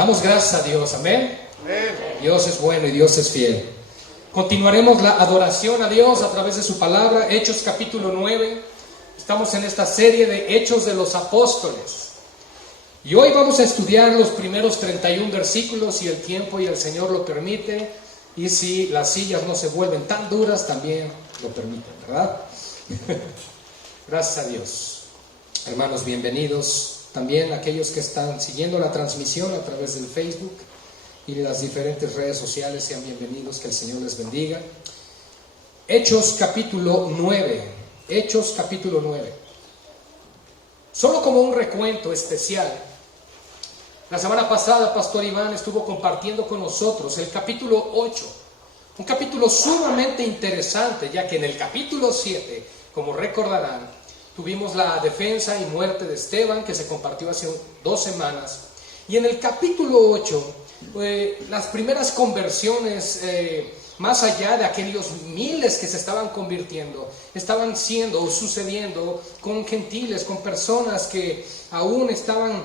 Damos gracias a Dios, amén. Dios es bueno y Dios es fiel. Continuaremos la adoración a Dios a través de su palabra. Hechos capítulo 9. Estamos en esta serie de Hechos de los Apóstoles. Y hoy vamos a estudiar los primeros 31 versículos, si el tiempo y el Señor lo permite. Y si las sillas no se vuelven tan duras, también lo permiten, ¿verdad? Gracias a Dios. Hermanos, bienvenidos. También aquellos que están siguiendo la transmisión a través del Facebook y de las diferentes redes sociales, sean bienvenidos, que el Señor les bendiga. Hechos capítulo 9. Hechos capítulo 9. Solo como un recuento especial, la semana pasada Pastor Iván estuvo compartiendo con nosotros el capítulo 8, un capítulo sumamente interesante, ya que en el capítulo 7, como recordarán, tuvimos la defensa y muerte de Esteban, que se compartió hace 2 semanas, y en el capítulo 8, las primeras conversiones, más allá de aquellos miles que se estaban convirtiendo, estaban siendo o sucediendo con gentiles, con personas que aún estaban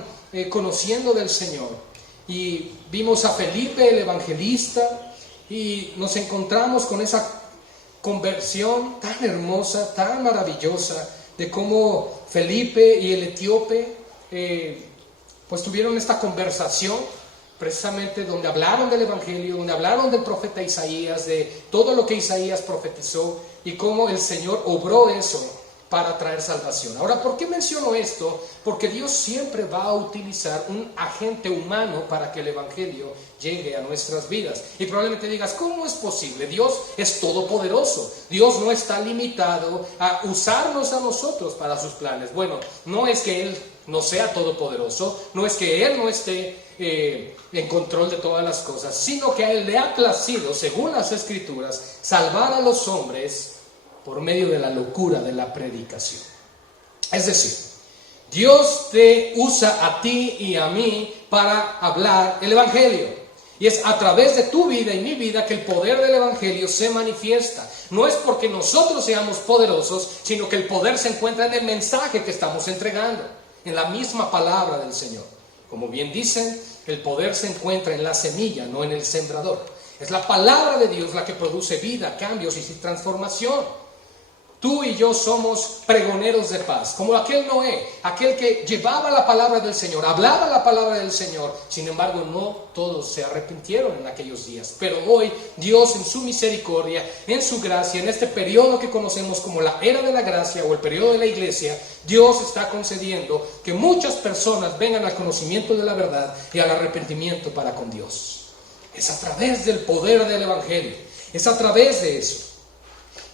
conociendo del Señor. Y vimos a Felipe el evangelista y nos encontramos con esa conversión tan hermosa, tan maravillosa, de cómo Felipe y el etíope pues tuvieron esta conversación, precisamente donde hablaron del Evangelio, donde hablaron del profeta Isaías, de todo lo que Isaías profetizó y cómo el Señor obró eso para traer salvación. Ahora, ¿por qué menciono esto? Porque Dios siempre va a utilizar un agente humano para que el Evangelio llegue a nuestras vidas. Y probablemente digas, ¿cómo es posible? Dios es todopoderoso. Dios no está limitado a usarnos a nosotros para sus planes. Bueno, no es que Él no sea todopoderoso, no es que Él no esté en control de todas las cosas, sino que a Él le ha placido, según las Escrituras, salvar a los hombres por medio de la locura de la predicación. Es decir, Dios te usa a ti y a mí para hablar el Evangelio. Y es a través de tu vida y mi vida que el poder del Evangelio se manifiesta. No es porque nosotros seamos poderosos, sino que el poder se encuentra en el mensaje que estamos entregando, en la misma palabra del Señor. Como bien dicen, el poder se encuentra en la semilla, no en el sembrador. Es la palabra de Dios la que produce vida, cambios y transformación. Tú y yo somos pregoneros de paz, como aquel Noé, aquel que llevaba la palabra del Señor, hablaba la palabra del Señor. Sin embargo, no todos se arrepintieron en aquellos días. Pero hoy Dios, en su misericordia, en su gracia, en este periodo que conocemos como la era de la gracia o el periodo de la iglesia, Dios está concediendo que muchas personas vengan al conocimiento de la verdad y al arrepentimiento para con Dios. Es a través del poder del Evangelio, es a través de eso.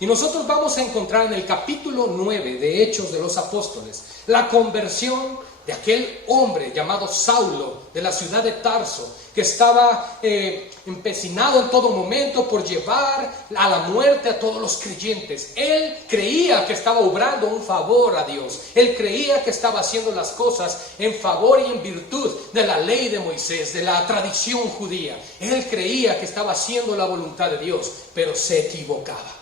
Y nosotros vamos a encontrar en el capítulo 9 de Hechos de los Apóstoles la conversión de aquel hombre llamado Saulo de la ciudad de Tarso, que estaba empecinado en todo momento por llevar a la muerte a todos los creyentes. Él creía que estaba obrando un favor a Dios. Él creía que estaba haciendo las cosas en favor y en virtud de la ley de Moisés, de la tradición judía. Él creía que estaba haciendo la voluntad de Dios, pero se equivocaba.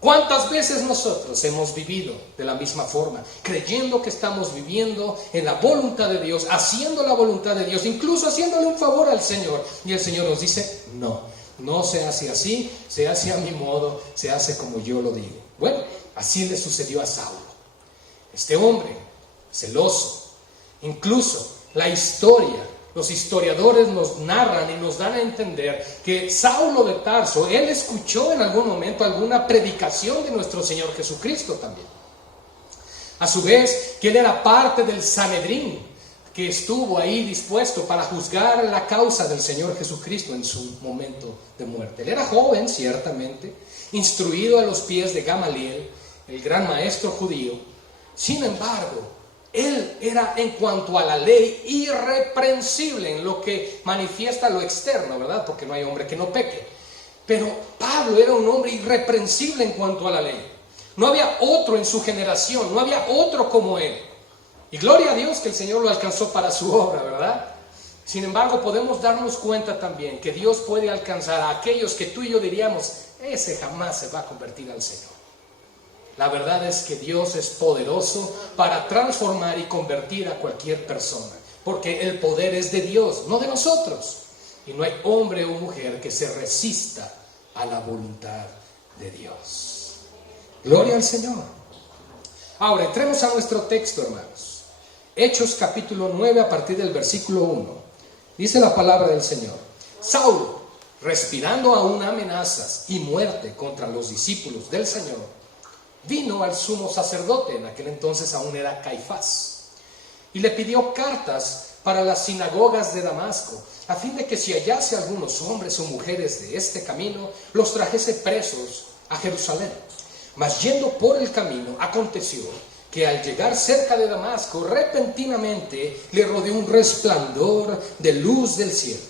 ¿Cuántas veces nosotros hemos vivido de la misma forma, creyendo que estamos viviendo en la voluntad de Dios, haciendo la voluntad de Dios, incluso haciéndole un favor al Señor? Y el Señor nos dice, no se hace así, se hace a mi modo, se hace como yo lo digo. Bueno, así le sucedió a Saulo. Este hombre, celoso, incluso la historia, los historiadores nos narran y nos dan a entender que Saulo de Tarso, él escuchó en algún momento alguna predicación de nuestro Señor Jesucristo también. A su vez, que él era parte del Sanedrín, que estuvo ahí dispuesto para juzgar la causa del Señor Jesucristo en su momento de muerte. Él era joven, ciertamente, instruido a los pies de Gamaliel, el gran maestro judío. Sin embargo, él era, en cuanto a la ley, irreprensible en lo que manifiesta lo externo, ¿verdad? Porque no hay hombre que no peque. Pero Pablo era un hombre irreprensible en cuanto a la ley. No había otro en su generación, no había otro como él. Y gloria a Dios que el Señor lo alcanzó para su obra, ¿verdad? Sin embargo, podemos darnos cuenta también que Dios puede alcanzar a aquellos que tú y yo diríamos, ese jamás se va a convertir al Señor. La verdad es que Dios es poderoso para transformar y convertir a cualquier persona. porque el poder es de Dios, no de nosotros. Y no hay hombre o mujer que se resista a la voluntad de Dios. Gloria al Señor. Ahora, entremos a nuestro texto, hermanos. Hechos capítulo 9 a partir del versículo 1. Dice la palabra del Señor. Saulo, respirando aún amenazas y muerte contra los discípulos del Señor, vino al sumo sacerdote, en aquel entonces aún era Caifás, y le pidió cartas para las sinagogas de Damasco, a fin de que si hallase algunos hombres o mujeres de este camino, los trajese presos a Jerusalén. Mas yendo por el camino, aconteció que al llegar cerca de Damasco, repentinamente le rodeó un resplandor de luz del cielo.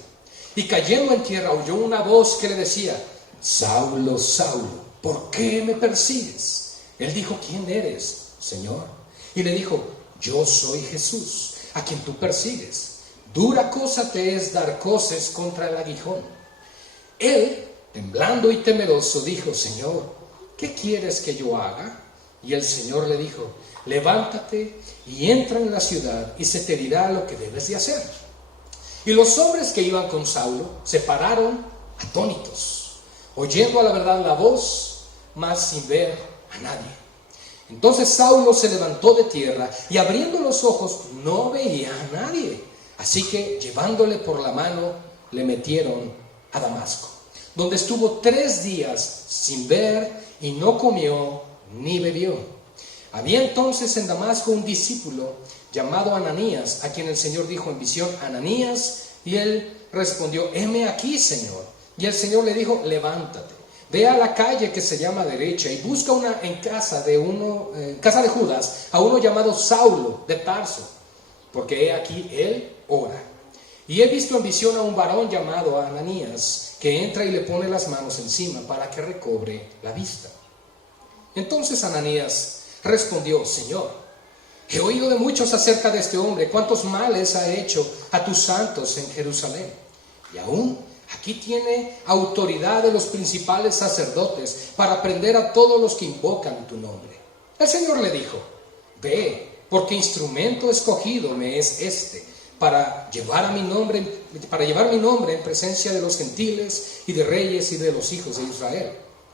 Y cayendo en tierra oyó una voz que le decía: Saulo, Saulo, ¿por qué me persigues? Él dijo: ¿quién eres, Señor? Y le dijo: yo soy Jesús, a quien tú persigues. Dura cosa te es dar coces contra el aguijón. Él, temblando y temeroso, dijo: Señor, ¿qué quieres que yo haga? Y el Señor le dijo: levántate y entra en la ciudad, y se te dirá lo que debes de hacer. Y los hombres que iban con Saulo se pararon atónitos, oyendo a la verdad la voz, mas sin ver a nadie. Entonces Saulo se levantó de tierra y abriendo los ojos no veía a nadie. Así que llevándole por la mano le metieron a Damasco, donde estuvo 3 días sin ver y no comió ni bebió. Había entonces en Damasco un discípulo llamado Ananías, a quien el Señor dijo en visión: Ananías, y él respondió: heme aquí, Señor. Y el Señor le dijo: levántate, ve a la calle que se llama Derecha y busca en casa de Judas a uno llamado Saulo de Tarso, porque he aquí él ora. Y he visto en visión a un varón llamado Ananías, que entra y le pone las manos encima para que recobre la vista. Entonces Ananías respondió: Señor, he oído de muchos acerca de este hombre, cuántos males ha hecho a tus santos en Jerusalén. Y aún aquí tiene autoridad de los principales sacerdotes para prender a todos los que invocan tu nombre. El Señor le dijo: ve, porque instrumento escogido me es este, para llevar mi nombre en presencia de los gentiles y de reyes y de los hijos de Israel,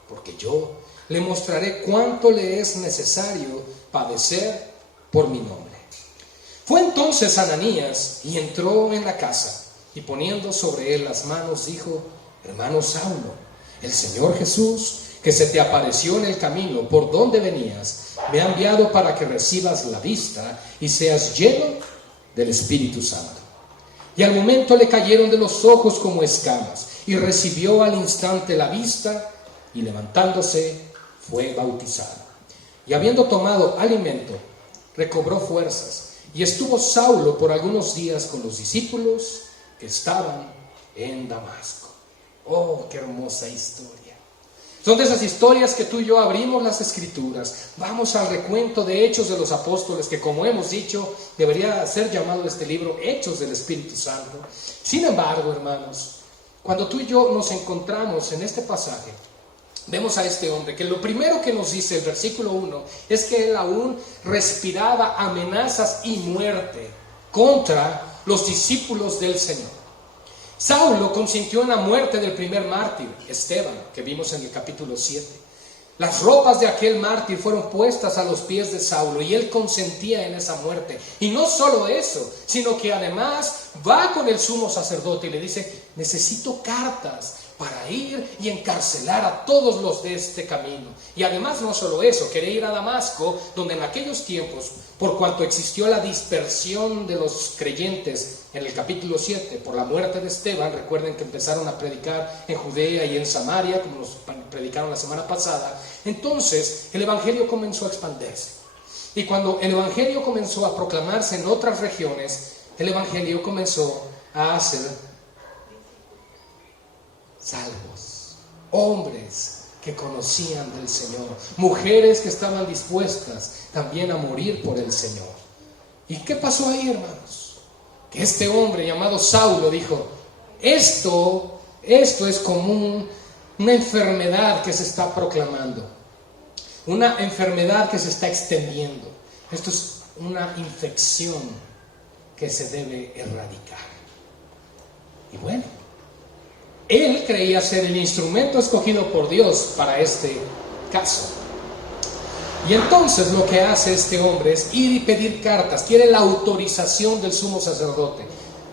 porque yo le mostraré cuánto le es necesario padecer por mi nombre. Fue entonces Ananías y entró en la casa, y poniendo sobre él las manos dijo: hermano Saulo, el Señor Jesús, que se te apareció en el camino por donde venías, me ha enviado para que recibas la vista y seas lleno del Espíritu Santo. Y al momento le cayeron de los ojos como escamas, y recibió al instante la vista, y levantándose fue bautizado. Y habiendo tomado alimento, recobró fuerzas, y estuvo Saulo por algunos días con los discípulos que estaban en Damasco. Oh, qué hermosa historia. Son de esas historias que tú y yo abrimos las Escrituras, vamos al recuento de Hechos de los Apóstoles, que como hemos dicho, debería ser llamado este libro Hechos del Espíritu Santo. Sin embargo, hermanos, cuando tú y yo nos encontramos en este pasaje, vemos a este hombre que lo primero que nos dice el versículo 1 es que él aún respiraba amenazas y muerte contra los discípulos del Señor. Saulo consintió en la muerte del primer mártir, Esteban, que vimos en el capítulo 7. Las ropas de aquel mártir fueron puestas a los pies de Saulo y él consentía en esa muerte. Y no solo eso, sino que además va con el sumo sacerdote y le dice: necesito cartas para ir y encarcelar a todos los de este camino. Y además no solo eso, quería ir a Damasco, donde en aquellos tiempos, por cuanto existió la dispersión de los creyentes en el capítulo 7 por la muerte de Esteban, recuerden que empezaron a predicar en Judea y en Samaria, como nos predicaron la semana pasada. Entonces el evangelio comenzó a expandirse, y cuando el evangelio comenzó a proclamarse en otras regiones, el evangelio comenzó a hacer salvos, hombres que conocían del Señor, mujeres que estaban dispuestas también a morir por el Señor. ¿Y qué pasó ahí, hermanos? Que este hombre llamado Saulo dijo: esto es como una enfermedad que se está proclamando, una enfermedad que se está extendiendo. Esto es una infección que se debe erradicar. Y bueno, él creía ser el instrumento escogido por Dios para este caso. Y entonces lo que hace este hombre es ir y pedir cartas, quiere la autorización del sumo sacerdote.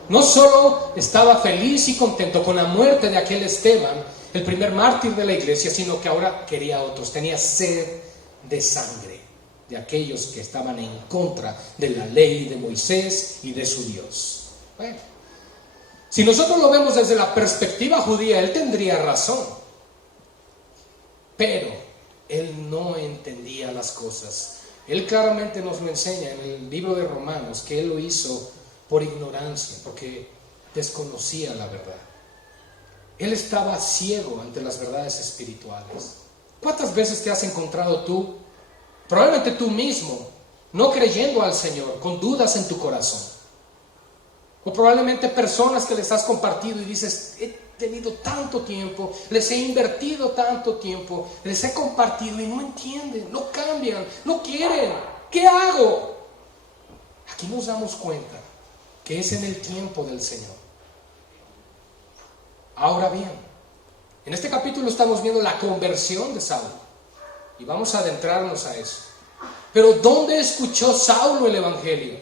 No solo estaba feliz y contento con la muerte de aquel Esteban, el primer mártir de la iglesia, sino que ahora quería a otros, tenía sed de sangre de aquellos que estaban en contra de la ley de Moisés y de su Dios. Bueno, si nosotros lo vemos desde la perspectiva judía, él tendría razón, pero él no entendía las cosas. Él claramente nos lo enseña en el libro de Romanos, que él lo hizo por ignorancia, porque desconocía la verdad. Él estaba ciego ante las verdades espirituales. ¿Cuántas veces te has encontrado tú, probablemente tú mismo, no creyendo al Señor, con dudas en tu corazón? O probablemente personas que les has compartido y dices, he tenido tanto tiempo, les he invertido tanto tiempo, les he compartido y no entienden, no cambian, no quieren. ¿Qué hago? Aquí nos damos cuenta que es en el tiempo del Señor. Ahora bien, en este capítulo estamos viendo la conversión de Saulo y vamos a adentrarnos a eso. Pero ¿dónde escuchó Saulo el evangelio?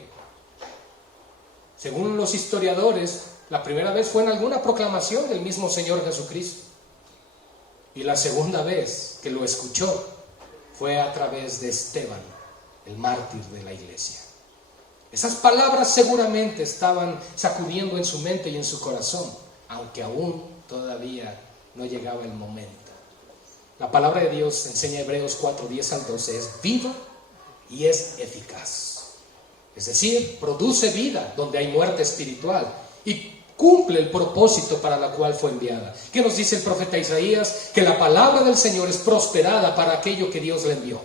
Según los historiadores, la primera vez fue en alguna proclamación del mismo Señor Jesucristo, y la segunda vez que lo escuchó fue a través de Esteban, el mártir de la iglesia. Esas palabras seguramente estaban sacudiendo en su mente y en su corazón, aunque aún todavía no llegaba el momento. La palabra de Dios enseña Hebreos 4, 10 al 12, es viva y es eficaz. Es decir, produce vida donde hay muerte espiritual y cumple el propósito para la cual fue enviada. ¿Qué nos dice el profeta Isaías? Que la palabra del Señor es prosperada para aquello que Dios le envió.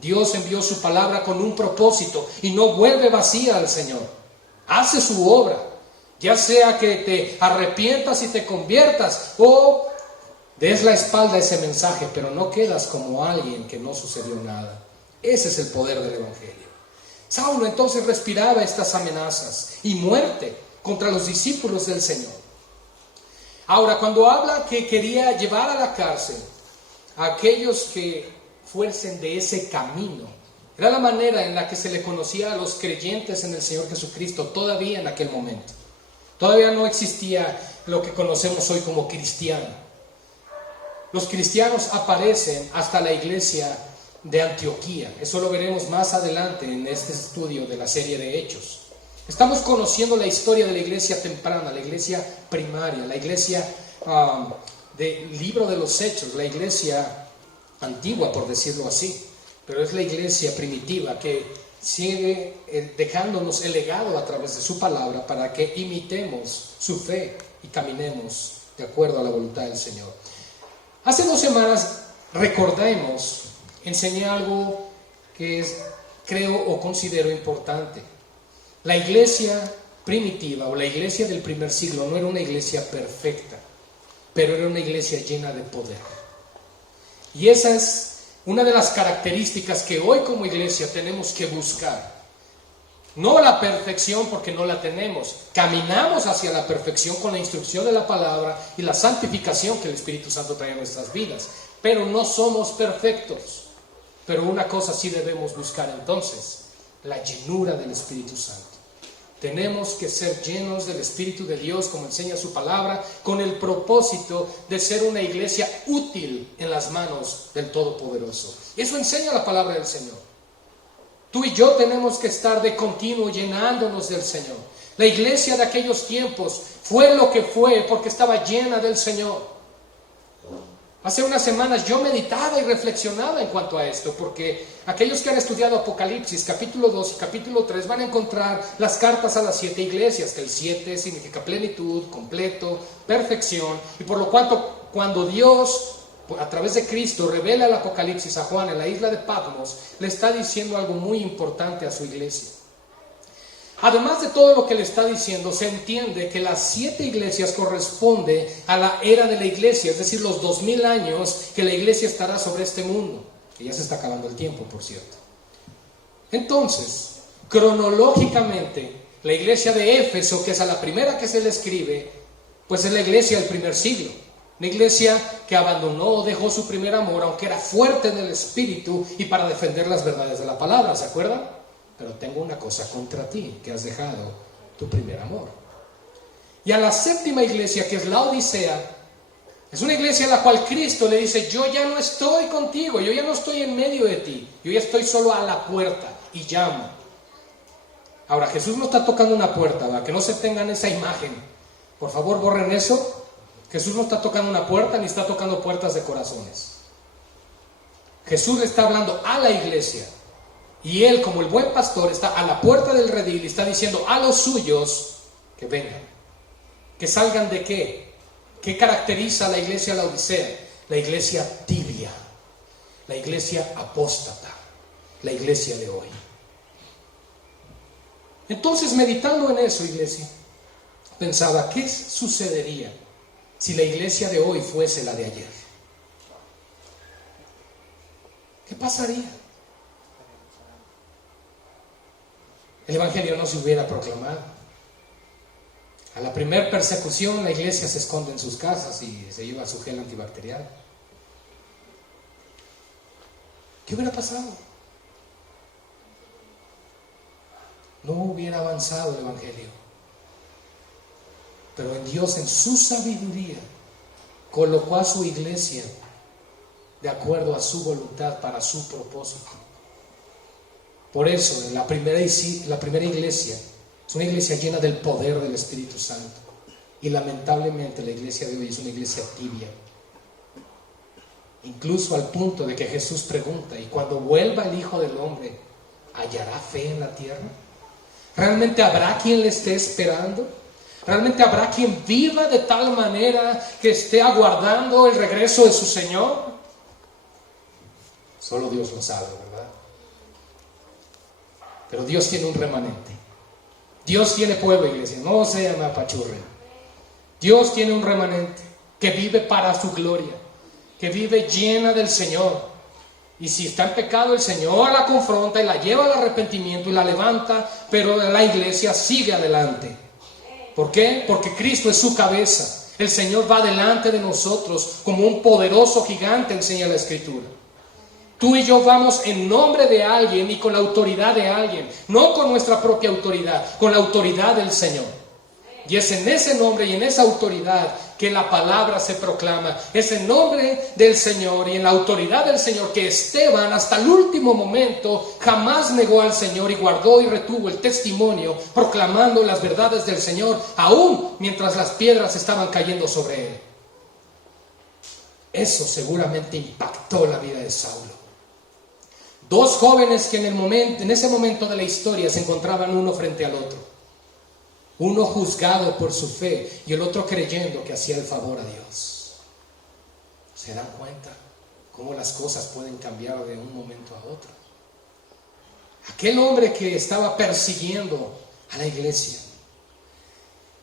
Dios envió su palabra con un propósito y no vuelve vacía al Señor. Hace su obra, ya sea que te arrepientas y te conviertas o des la espalda a ese mensaje, pero no quedas como alguien que no sucedió nada. Ese es el poder del evangelio. Saulo entonces respiraba estas amenazas y muerte contra los discípulos del Señor. Ahora, cuando habla que quería llevar a la cárcel a aquellos que fuesen de ese camino, era la manera en la que se le conocía a los creyentes en el Señor Jesucristo todavía en aquel momento. Todavía no existía lo que conocemos hoy como cristiano. Los cristianos aparecen hasta la iglesia de Antioquía. Eso lo veremos más adelante en este estudio de la serie de Hechos. Estamos conociendo la historia de la iglesia temprana, la iglesia primaria, la iglesia del libro de los Hechos, la iglesia antigua, por decirlo así, pero es la iglesia primitiva que sigue dejándonos el legado a través de su palabra para que imitemos su fe y caminemos de acuerdo a la voluntad del Señor. Hace 2 semanas, recordemos, enseñé algo que creo o considero importante. La iglesia primitiva o la iglesia del primer siglo no era una iglesia perfecta, pero era una iglesia llena de poder. Y esa es una de las características que hoy como iglesia tenemos que buscar. No la perfección, porque no la tenemos. Caminamos hacia la perfección con la instrucción de la palabra y la santificación que el Espíritu Santo trae a nuestras vidas. Pero no somos perfectos. Pero una cosa sí debemos buscar entonces: la llenura del Espíritu Santo. Tenemos que ser llenos del Espíritu de Dios, como enseña su palabra, con el propósito de ser una iglesia útil en las manos del Todopoderoso. Eso enseña la palabra del Señor. Tú y yo tenemos que estar de continuo llenándonos del Señor. La iglesia de aquellos tiempos fue lo que fue porque estaba llena del Señor. Hace unas semanas yo meditaba y reflexionaba en cuanto a esto, porque aquellos que han estudiado Apocalipsis, capítulo 2 y capítulo 3, van a encontrar las cartas a las 7 iglesias, que el 7 significa plenitud, completo, perfección, y por lo cuanto cuando Dios, a través de Cristo, revela el Apocalipsis a Juan en la isla de Patmos, le está diciendo algo muy importante a su iglesia. Además de todo lo que le está diciendo, se entiende que las 7 iglesias corresponde a la era de la iglesia, es decir, los 2000 años que la iglesia estará sobre este mundo, que ya se está acabando el tiempo, por cierto. Entonces, cronológicamente, La iglesia de Éfeso, que es a la primera que se le escribe, pues es la iglesia del primer siglo. Una iglesia que abandonó, dejó su primer amor, aunque era fuerte en el espíritu y para defender las verdades de la palabra, ¿se acuerdan? Pero tengo una cosa contra ti, que has dejado tu primer amor. Y a la séptima iglesia, que es la Odisea, es una iglesia en la cual Cristo le dice: yo ya no estoy contigo, yo ya no estoy en medio de ti, yo ya estoy solo a la puerta y llamo. Ahora, Jesús no está tocando una puerta, ¿verdad? Que no se tengan esa imagen. Por favor, borren eso. Jesús no está tocando una puerta ni está tocando puertas de corazones. Jesús le está hablando a la iglesia. Y Él, como el buen pastor, está a la puerta del redil y está diciendo a los suyos que vengan. ¿Que salgan de qué? ¿Qué caracteriza a la iglesia de la Odisea? La iglesia tibia, la iglesia apóstata, la iglesia de hoy. Entonces, meditando en eso, iglesia, pensaba, ¿qué sucedería si la iglesia de hoy fuese la de ayer? ¿Qué pasaría? El evangelio no se hubiera proclamado. A la primera persecución, la iglesia se esconde en sus casas y se lleva su gel antibacterial. ¿Qué hubiera pasado? No hubiera avanzado el evangelio. Pero en Dios, en su sabiduría, colocó a su iglesia de acuerdo a su voluntad para su propósito. Por eso, la primera iglesia es una iglesia llena del poder del Espíritu Santo. Y lamentablemente la iglesia de hoy es una iglesia tibia. Incluso al punto de que Jesús pregunta: ¿y cuando vuelva el Hijo del Hombre, hallará fe en la tierra? ¿Realmente habrá quien le esté esperando? ¿Realmente habrá quien viva de tal manera que esté aguardando el regreso de su Señor? Solo Dios lo sabe, ¿verdad? Pero Dios tiene un remanente. Dios tiene pueblo, iglesia, no se me apachurren. Dios tiene un remanente que vive para su gloria, que vive llena del Señor. Y si está en pecado, el Señor la confronta y la lleva al arrepentimiento y la levanta, pero la iglesia sigue adelante. ¿Por qué? Porque Cristo es su cabeza. El Señor va delante de nosotros como un poderoso gigante, enseña la Escritura. Tú y yo vamos en nombre de alguien y con la autoridad de alguien, no con nuestra propia autoridad, con la autoridad del Señor. Y es en ese nombre y en esa autoridad que la palabra se proclama. Es en nombre del Señor y en la autoridad del Señor que Esteban, hasta el último momento, jamás negó al Señor y guardó y retuvo el testimonio, proclamando las verdades del Señor, aún mientras las piedras estaban cayendo sobre él. Eso seguramente impactó la vida de Saulo. Dos jóvenes que en ese momento de la historia se encontraban uno frente al otro. Uno juzgado por su fe y el otro creyendo que hacía el favor a Dios. ¿Se dan cuenta cómo las cosas pueden cambiar de un momento a otro? Aquel hombre que estaba persiguiendo a la iglesia.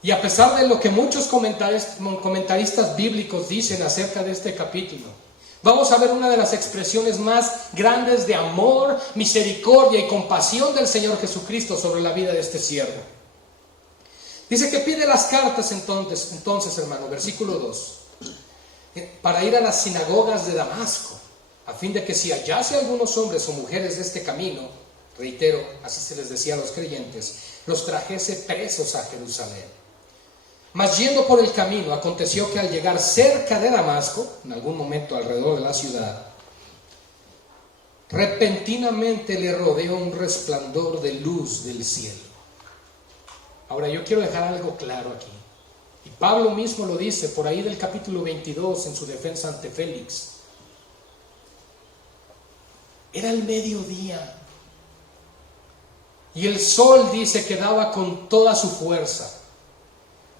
Y a pesar de lo que muchos comentaristas bíblicos dicen acerca de este capítulo, vamos a ver una de las expresiones más grandes de amor, misericordia y compasión del Señor Jesucristo sobre la vida de este siervo. Dice que pide las cartas entonces, hermano, versículo 2, para ir a las sinagogas de Damasco, a fin de que si hallase algunos hombres o mujeres de este camino, reitero, así se les decía a los creyentes, los trajese presos a Jerusalén. Mas yendo por el camino, aconteció que al llegar cerca de Damasco, en algún momento alrededor de la ciudad, repentinamente le rodeó un resplandor de luz del cielo. Ahora yo quiero dejar algo claro aquí. Y Pablo mismo lo dice por ahí del capítulo 22 en su defensa ante Félix. Era el mediodía. Y el sol, dice, que daba con toda su fuerza.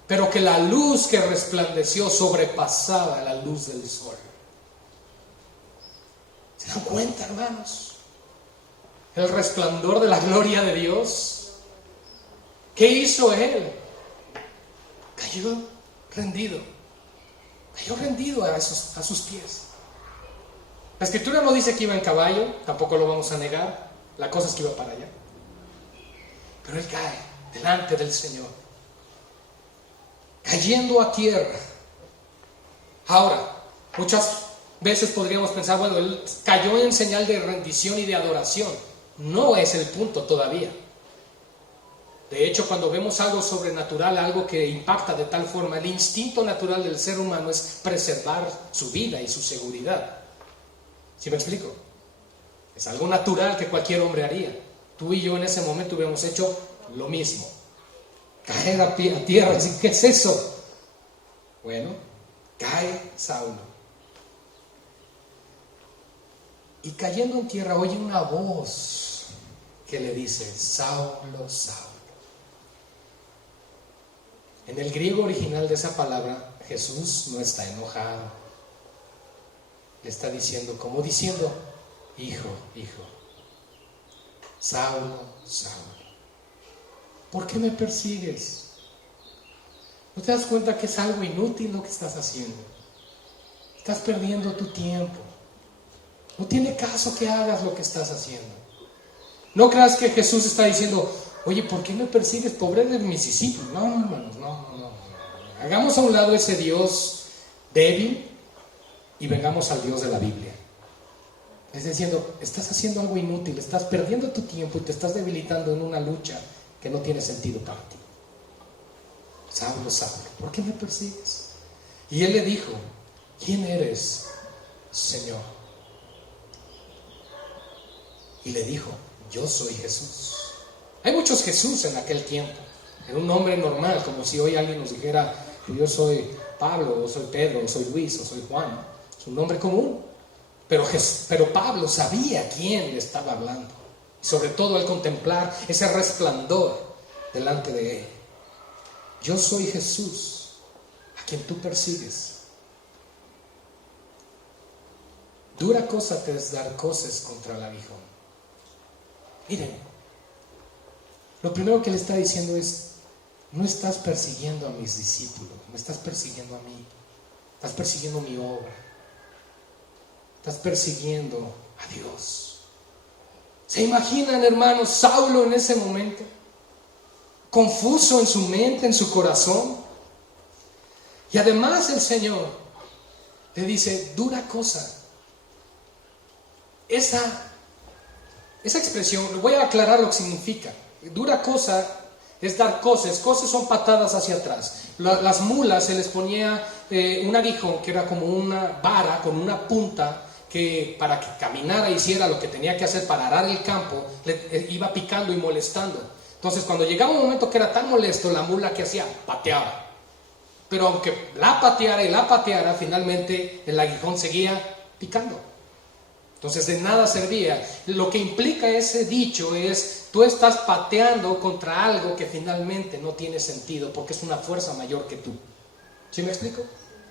Pero que la luz que resplandeció sobrepasaba la luz del sol. ¿Se dan cuenta, hermanos? El resplandor de la gloria de Dios. ¿Qué hizo él? Cayó rendido a sus pies. La Escritura no dice que iba en caballo, tampoco lo vamos a negar. La cosa es que iba para allá. Pero él cae delante del Señor, cayendo a tierra. Ahora, muchas veces podríamos pensar, bueno, él cayó en señal de rendición y de adoración. No es el punto todavía. De hecho, cuando vemos algo sobrenatural, algo que impacta de tal forma, el instinto natural del ser humano es preservar su vida y su seguridad. ¿Sí me explico? Es algo natural que cualquier hombre haría. Tú y yo en ese momento hubiéramos hecho lo mismo. Caer a tierra y decir, ¿qué es eso? Bueno, cae Saulo. Y cayendo en tierra oye una voz que le dice, Saulo, Saulo. En el griego original de esa palabra, Jesús no está enojado. Le está diciendo, como diciendo, hijo, hijo, Saulo, Saulo, ¿por qué me persigues? ¿No te das cuenta que es algo inútil lo que estás haciendo? Estás perdiendo tu tiempo. No tiene caso que hagas lo que estás haciendo. No creas que Jesús está diciendo, oye, ¿por qué me persigues? Pobre de mis discípulos. No, hermanos, no. Hagamos a un lado ese Dios débil y vengamos al Dios de la Biblia. Es diciendo, estás haciendo algo inútil, estás perdiendo tu tiempo y te estás debilitando en una lucha que no tiene sentido para ti. Saulo, Saulo, ¿por qué me persigues? Y él le dijo, ¿quién eres, Señor? Y le dijo, yo soy Jesús. Hay muchos Jesús en aquel tiempo. Era un nombre normal, como si hoy alguien nos dijera que yo soy Pablo, o soy Pedro, o soy Luis, o soy Juan. Es un nombre común. Pero Pablo sabía quién le estaba hablando. Sobre todo al contemplar ese resplandor delante de él. Yo soy Jesús, a quien tú persigues. Dura cosa te es dar coces contra el aguijón. Miren, lo primero que le está diciendo es, no estás persiguiendo a mis discípulos, me estás persiguiendo a mí, estás persiguiendo mi obra, estás persiguiendo a Dios. ¿Se imaginan, hermanos, Saulo en ese momento? Confuso en su mente, en su corazón. Y además el Señor le dice, dura cosa. Esa expresión, voy a aclarar lo que significa. Dura cosa es dar coces. Coces son patadas hacia atrás. Las mulas se les ponía un aguijón que era como una vara con una punta que para que caminara, hiciera lo que tenía que hacer para arar el campo, le iba picando y molestando. Entonces cuando llegaba un momento que era tan molesto, la mula, ¿qué hacía? Pateaba. Pero aunque la pateara, finalmente el aguijón seguía picando. Entonces de nada servía. Lo que implica ese dicho es, tú estás pateando contra algo que finalmente no tiene sentido porque es una fuerza mayor que tú. ¿Sí me explico?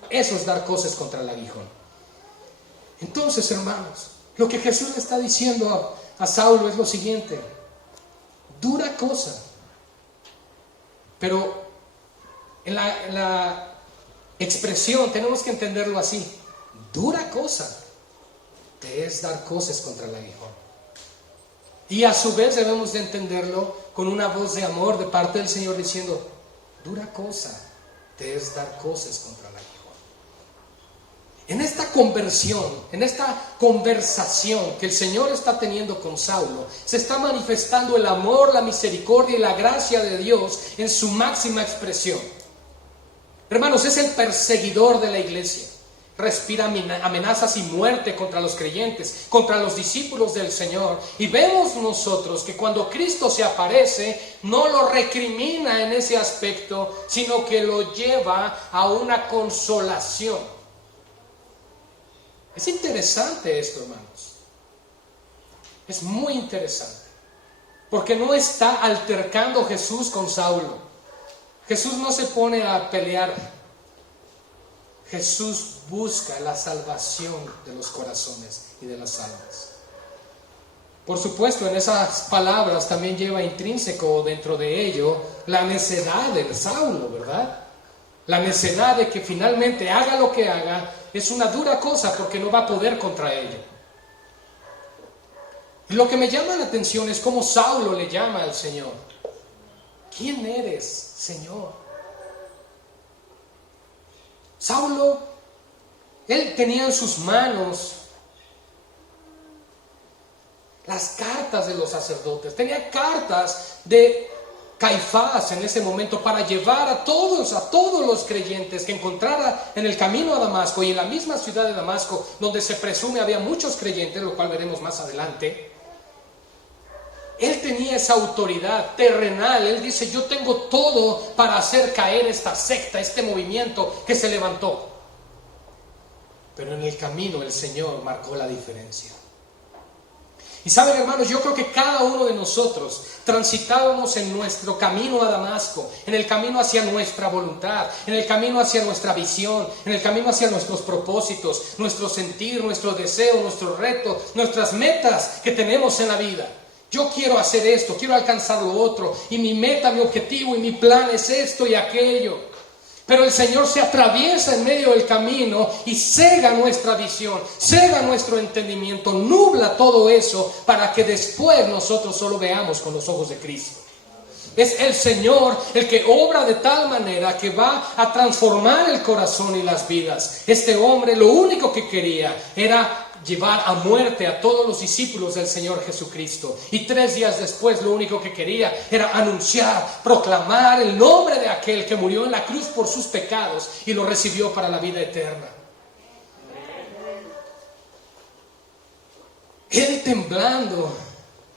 Eso es dar coces contra el aguijón. Entonces, hermanos, lo que Jesús le está diciendo a Saulo es lo siguiente. Dura cosa. Pero en la expresión tenemos que entenderlo así. Dura cosa te es dar coces contra el aguijón. Y a su vez debemos de entenderlo con una voz de amor de parte del Señor diciendo, dura cosa te es dar coces contra el aguijón. En esta conversión, en esta conversación que el Señor está teniendo con Saulo, se está manifestando el amor, la misericordia y la gracia de Dios en su máxima expresión. Hermanos, es el perseguidor de la iglesia. Respira amenazas y muerte contra los creyentes, contra los discípulos del Señor. Y vemos nosotros que cuando Cristo se aparece, no lo recrimina en ese aspecto, sino que lo lleva a una consolación. Es interesante esto, hermanos. Es muy interesante. Porque no está altercando Jesús con Saulo. Jesús no se pone a pelear. Jesús busca la salvación de los corazones y de las almas. Por supuesto, en esas palabras también lleva intrínseco dentro de ello la necedad del Saulo, ¿verdad? La necedad de que finalmente haga lo que haga es una dura cosa porque no va a poder contra ello. Y lo que me llama la atención es cómo Saulo le llama al Señor. ¿quién eres, Señor? Saulo, él tenía en sus manos las cartas de los sacerdotes, tenía cartas de Caifás en ese momento para llevar a todos los creyentes que encontrara en el camino a Damasco y en la misma ciudad de Damasco, donde se presume había muchos creyentes, lo cual veremos más adelante. Él tenía esa autoridad terrenal. Él dice: yo tengo todo para hacer caer esta secta, este movimiento que se levantó. Pero en el camino el Señor marcó la diferencia. Y saben, hermanos, yo creo que cada uno de nosotros transitábamos en nuestro camino a Damasco, en el camino hacia nuestra voluntad, en el camino hacia nuestra visión, en el camino hacia nuestros propósitos, nuestro sentir, nuestro deseo, nuestro reto, nuestras metas que tenemos en la vida. Yo quiero hacer esto, quiero alcanzar lo otro, y mi meta, mi objetivo y mi plan es esto y aquello. Pero el Señor se atraviesa en medio del camino y cega nuestra visión, cega nuestro entendimiento, nubla todo eso para que después nosotros solo veamos con los ojos de Cristo. Es el Señor el que obra de tal manera que va a transformar el corazón y las vidas. Este hombre lo único que quería era llevar a muerte a todos los discípulos del Señor Jesucristo. Y 3 días después lo único que quería era anunciar, proclamar el nombre de aquel que murió en la cruz por sus pecados y lo recibió para la vida eterna. Él temblando.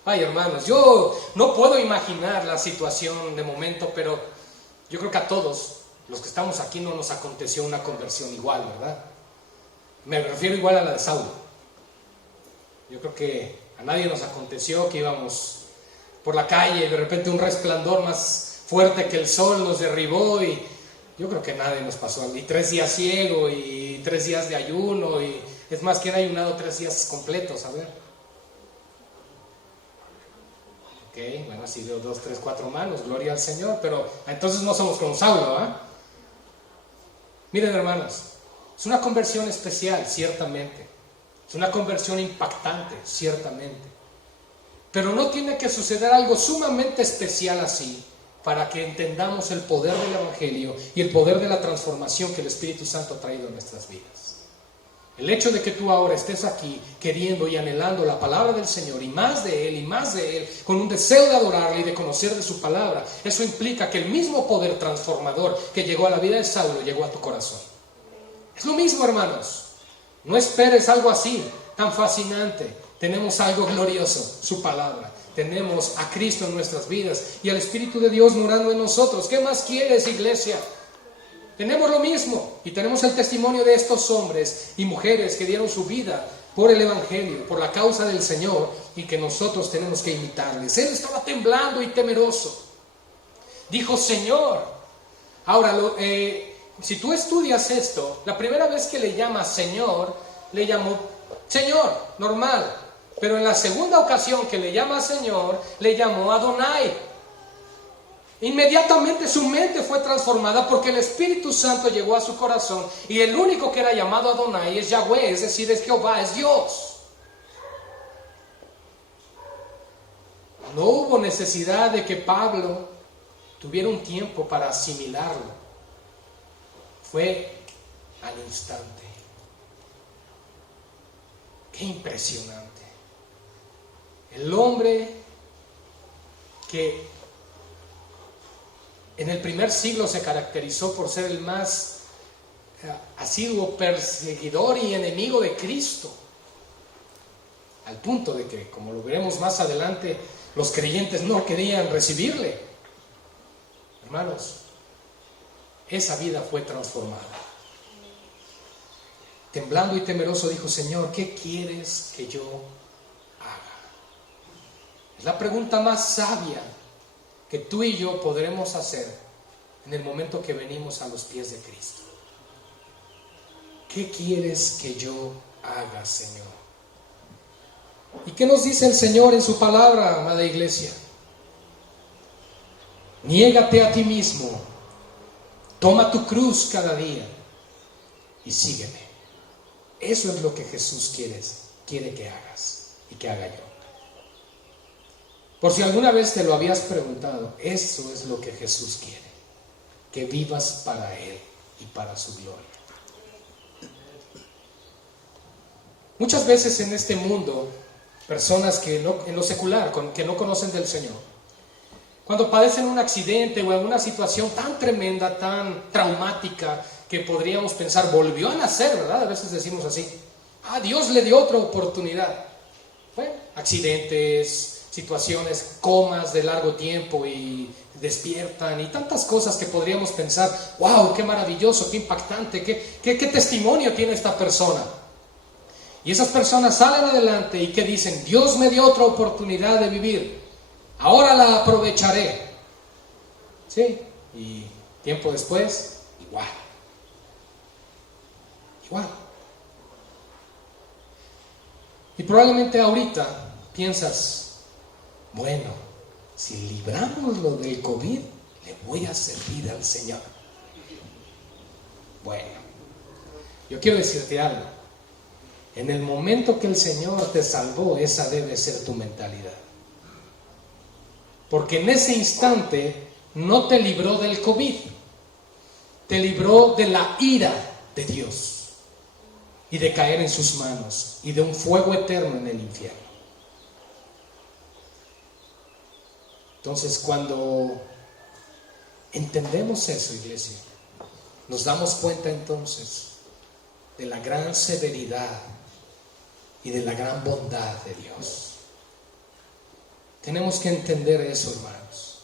Ay, hermanos, yo no puedo imaginar la situación de momento, pero yo creo que a todos los que estamos aquí no nos aconteció una conversión igual, ¿verdad? Me refiero igual a la de Saulo. Yo creo que a nadie nos aconteció que íbamos por la calle y de repente un resplandor más fuerte que el sol nos derribó, y yo creo que a nadie nos pasó. Y 3 días ciego y 3 días de ayuno, y es más, ¿quién ha ayunado 3 días completos? A ver. Ok, bueno, así veo 2, 3, 4 manos, gloria al Señor, pero entonces no somos como Saulo, ¿ah? Miren, hermanos, es una conversión especial, ciertamente. Es una conversión impactante, ciertamente. Pero no tiene que suceder algo sumamente especial así para que entendamos el poder del Evangelio y el poder de la transformación que el Espíritu Santo ha traído en nuestras vidas. El hecho de que tú ahora estés aquí queriendo y anhelando la palabra del Señor y más de Él, con un deseo de adorarle y de conocer de su palabra, eso implica que el mismo poder transformador que llegó a la vida de Saulo llegó a tu corazón. Es lo mismo, hermanos. No esperes algo así, tan fascinante. Tenemos algo glorioso, su palabra. Tenemos a Cristo en nuestras vidas y al Espíritu de Dios morando en nosotros. ¿Qué más quieres, iglesia? Tenemos lo mismo y tenemos el testimonio de estos hombres y mujeres que dieron su vida por el Evangelio, por la causa del Señor, y que nosotros tenemos que imitarles. Él estaba temblando y temeroso. Dijo: Señor. Ahora, si tú estudias esto, la primera vez que le llama Señor, le llamó Señor, normal. Pero en la segunda ocasión que le llama Señor, le llamó Adonai. Inmediatamente su mente fue transformada porque el Espíritu Santo llegó a su corazón, y el único que era llamado Adonai es Yahweh, es decir, es Jehová, es Dios. No hubo necesidad de que Pablo tuviera un tiempo para asimilarlo. Fue al instante. Qué impresionante. El hombre que en el primer siglo se caracterizó por ser el más asiduo perseguidor y enemigo de Cristo, al punto de que, como lo veremos más adelante, los creyentes no querían recibirle. Hermanos, esa vida fue transformada. Temblando y temeroso dijo: Señor, ¿qué quieres que yo haga? Es la pregunta más sabia que tú y yo podremos hacer en el momento que venimos a los pies de Cristo. ¿Qué quieres que yo haga, Señor? ¿Y qué nos dice el Señor en su palabra, amada iglesia? Niégate a ti mismo, toma tu cruz cada día y sígueme. Eso es lo que Jesús quiere que hagas y que haga yo. Por si alguna vez te lo habías preguntado, eso es lo que Jesús quiere, que vivas para Él y para su gloria. Muchas veces en este mundo, personas que no, en lo secular, que no conocen del Señor, cuando padecen un accidente o alguna situación tan tremenda, tan traumática, que podríamos pensar, volvió a nacer, ¿verdad? A veces decimos así, Dios le dio otra oportunidad. Bueno, accidentes, situaciones, comas de largo tiempo y despiertan y tantas cosas que podríamos pensar, wow, qué maravilloso, qué impactante, qué testimonio tiene esta persona. Y esas personas salen adelante y que dicen, Dios me dio otra oportunidad de vivir, ahora la aprovecharé. Sí, y tiempo después, igual. Y probablemente ahorita piensas, bueno, si libramos lo del COVID, le voy a servir al Señor. Bueno, yo quiero decirte algo. En el momento que el Señor te salvó, esa debe ser tu mentalidad. Porque en ese instante no te libró del COVID, te libró de la ira de Dios y de caer en sus manos y de un fuego eterno en el infierno. Entonces, cuando entendemos eso, iglesia, nos damos cuenta entonces de la gran severidad y de la gran bondad de Dios. Tenemos que entender eso, hermanos,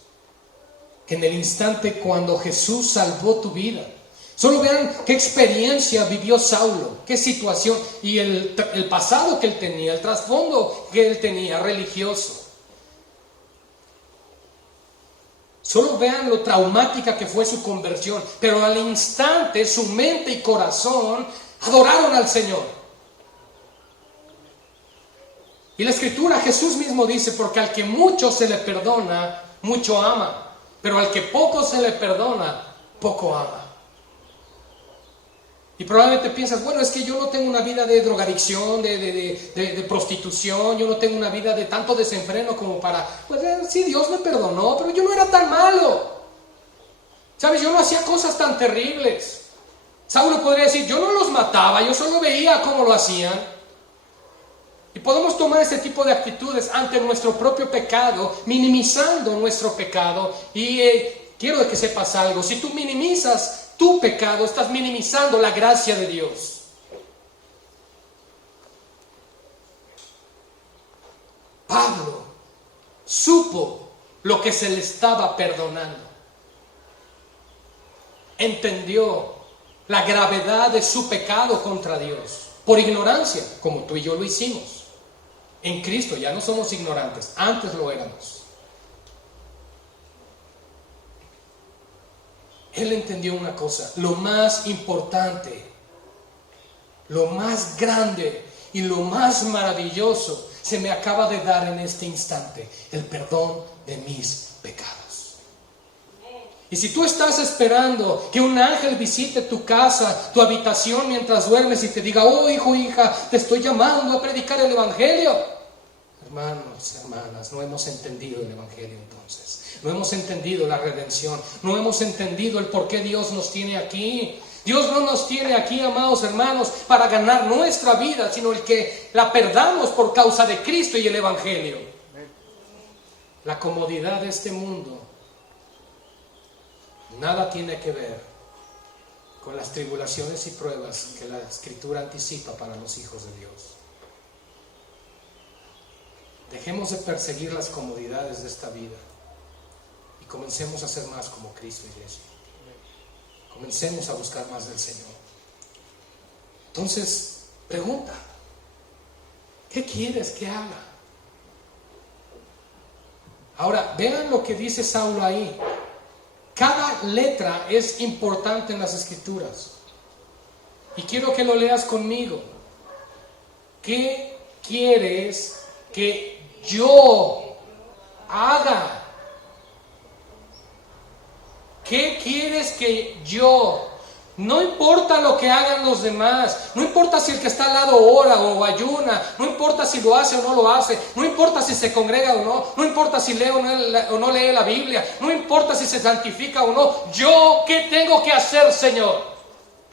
que en el instante cuando Jesús salvó tu vida, solo vean qué experiencia vivió Saulo, qué situación, y el pasado que él tenía, el trasfondo que él tenía religioso. Solo vean lo traumática que fue su conversión, pero al instante su mente y corazón adoraron al Señor. Y la Escritura, Jesús mismo dice, porque al que mucho se le perdona, mucho ama, pero al que poco se le perdona, poco ama. Y probablemente piensas, bueno, es que yo no tengo una vida de drogadicción, de prostitución, yo no tengo una vida de tanto desenfreno como para, pues sí, Dios me perdonó, pero yo no era tan malo. ¿Sabes? Yo no hacía cosas tan terribles. Saulo podría decir, yo no los mataba, yo solo veía cómo lo hacían. Y podemos tomar ese tipo de actitudes ante nuestro propio pecado, minimizando nuestro pecado. Y quiero que sepas algo, si tú minimizas tu pecado, estás minimizando la gracia de Dios. Pablo supo lo que se le estaba perdonando. Entendió la gravedad de su pecado contra Dios, por ignorancia, como tú y yo lo hicimos. En Cristo ya no somos ignorantes, antes lo éramos. Él entendió una cosa, lo más importante, lo más grande y lo más maravilloso se me acaba de dar en este instante, el perdón de mis pecados. Y si tú estás esperando que un ángel visite tu casa, tu habitación mientras duermes y te diga, oh hijo, hija, te estoy llamando a predicar el Evangelio. Hermanos, hermanas, no hemos entendido el Evangelio entonces. No hemos entendido la redención. No hemos entendido el por qué Dios nos tiene aquí. Dios no nos tiene aquí, amados hermanos, para ganar nuestra vida, sino el que la perdamos por causa de Cristo y el Evangelio. La comodidad de este mundo nada tiene que ver con las tribulaciones y pruebas que la Escritura anticipa para los hijos de Dios. Dejemos de perseguir las comodidades de esta vida y comencemos a ser más como Cristo, iglesia. Comencemos a buscar más del Señor. Entonces, pregunta, ¿qué quieres que haga? Ahora, vean lo que dice Saulo ahí. Cada letra es importante en las Escrituras. Y quiero que lo leas conmigo. ¿Qué quieres que yo haga? ¿Qué quieres que yo No importa lo que hagan los demás, no importa si el que está al lado ora o ayuna, no importa si lo hace o no lo hace, no importa si se congrega o no, no importa si lee o no lee la Biblia, no importa si se santifica o no. Yo, ¿qué tengo que hacer, Señor?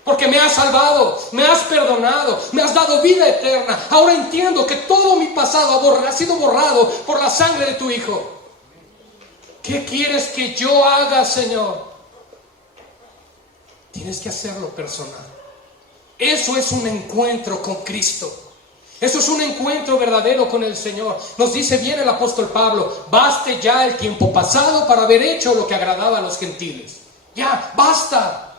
Porque me has salvado, me has perdonado, me has dado vida eterna. Ahora entiendo que todo mi pasado ha sido borrado por la sangre de tu Hijo. ¿Qué quieres que yo haga, Señor? Tienes que hacerlo personal. Eso es un encuentro con Cristo. Eso es un encuentro verdadero con el Señor. Nos dice bien el apóstol Pablo: baste ya el tiempo pasado para haber hecho lo que agradaba a los gentiles. Ya, basta.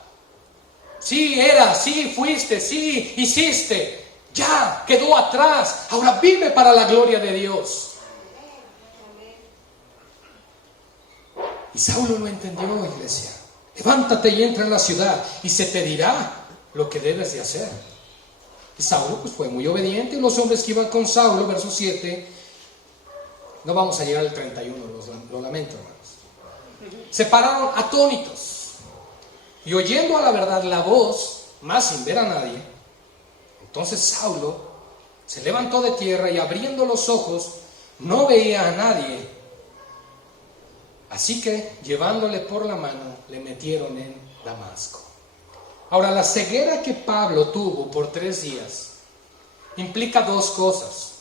Sí, sí, fuiste, sí, hiciste. Ya, quedó atrás. Ahora vive para la gloria de Dios. Y Saulo lo entendió, iglesia. Levántate y entra en la ciudad y se te dirá lo que debes de hacer. Y Saulo pues fue muy obediente, y los hombres que iban con Saulo, verso 7, no vamos a llegar al 31, lo lamento, hermanos. Se pararon atónitos y oyendo a la verdad la voz, más sin ver a nadie. Entonces Saulo se levantó de tierra y abriendo los ojos no veía a nadie. Así que, llevándole por la mano, le metieron en Damasco. Ahora, la ceguera que Pablo tuvo por 3 días implica 2 cosas.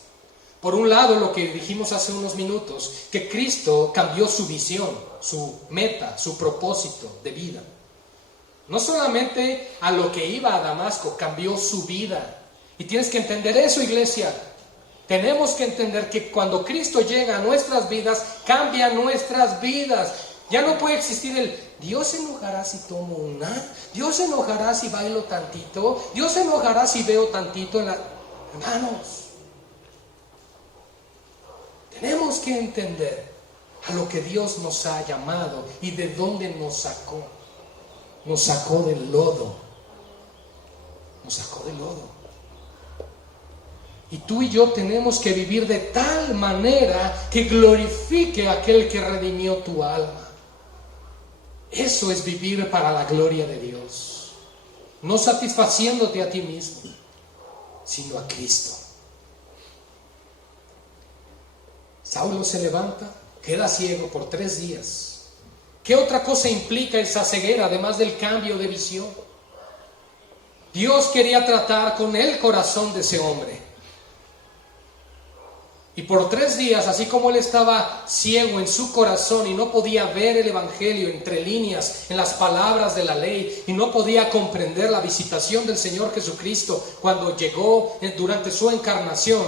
Por un lado, lo que dijimos hace unos minutos, que Cristo cambió su visión, su meta, su propósito de vida. No solamente a lo que iba a Damasco, cambió su vida. Y tienes que entender eso, iglesia. Tenemos que entender que cuando Cristo llega a nuestras vidas, cambia nuestras vidas. Ya no puede existir el Dios se enojará si tomo una, Dios se enojará si bailo tantito, Dios se enojará si veo tantito en la... Hermanos, tenemos que entender a lo que Dios nos ha llamado y de dónde nos sacó. Nos sacó del lodo. Nos sacó del lodo. Y tú y yo tenemos que vivir de tal manera que glorifique a aquel que redimió tu alma. Eso es vivir para la gloria de Dios. No satisfaciéndote a ti mismo, sino a Cristo. Saulo se levanta, queda ciego por 3 días. ¿Qué otra cosa implica esa ceguera, además del cambio de visión? Dios quería tratar con el corazón de ese hombre. Y por 3 días, así como él estaba ciego en su corazón y no podía ver el evangelio entre líneas en las palabras de la ley, y no podía comprender la visitación del Señor Jesucristo cuando llegó durante su encarnación,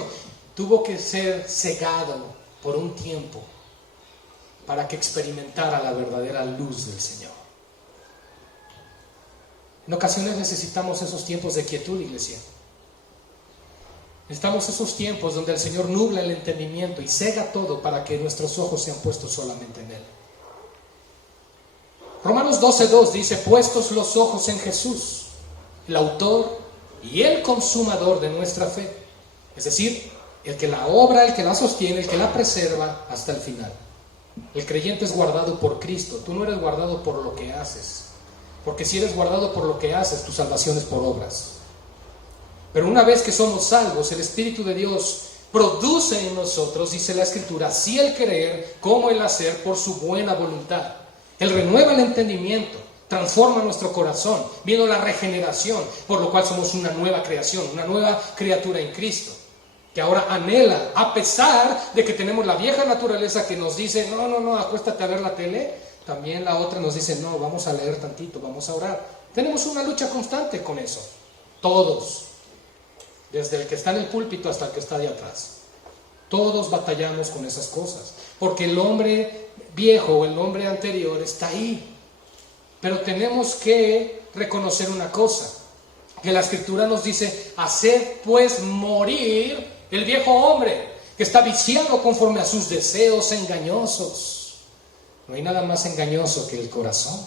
tuvo que ser cegado por un tiempo para que experimentara la verdadera luz del Señor. En ocasiones necesitamos esos tiempos de quietud, iglesia. Necesitamos esos tiempos donde el Señor nubla el entendimiento y cega todo para que nuestros ojos sean puestos solamente en Él. Romanos 12:2 dice: puestos los ojos en Jesús, el autor y el consumador de nuestra fe. Es decir, el que la obra, el que la sostiene, el que la preserva hasta el final. El creyente es guardado por Cristo. Tú no eres guardado por lo que haces, porque si eres guardado por lo que haces, tu salvación es por obras. Pero una vez que somos salvos, el Espíritu de Dios produce en nosotros, dice la Escritura, así el querer como el hacer por su buena voluntad. Él renueva el entendimiento, transforma nuestro corazón, viendo la regeneración, por lo cual somos una nueva creación, una nueva criatura en Cristo, que ahora anhela, a pesar de que tenemos la vieja naturaleza que nos dice, no, acuéstate a ver la tele, también la otra nos dice, no, vamos a leer tantito, vamos a orar. Tenemos una lucha constante con eso, todos. Desde el que está en el púlpito hasta el que está de atrás. Todos batallamos con esas cosas. Porque el hombre viejo o el hombre anterior está ahí. Pero tenemos que reconocer una cosa. Que la Escritura nos dice: haced pues morir el viejo hombre, que está viciado conforme a sus deseos engañosos. No hay nada más engañoso que el corazón.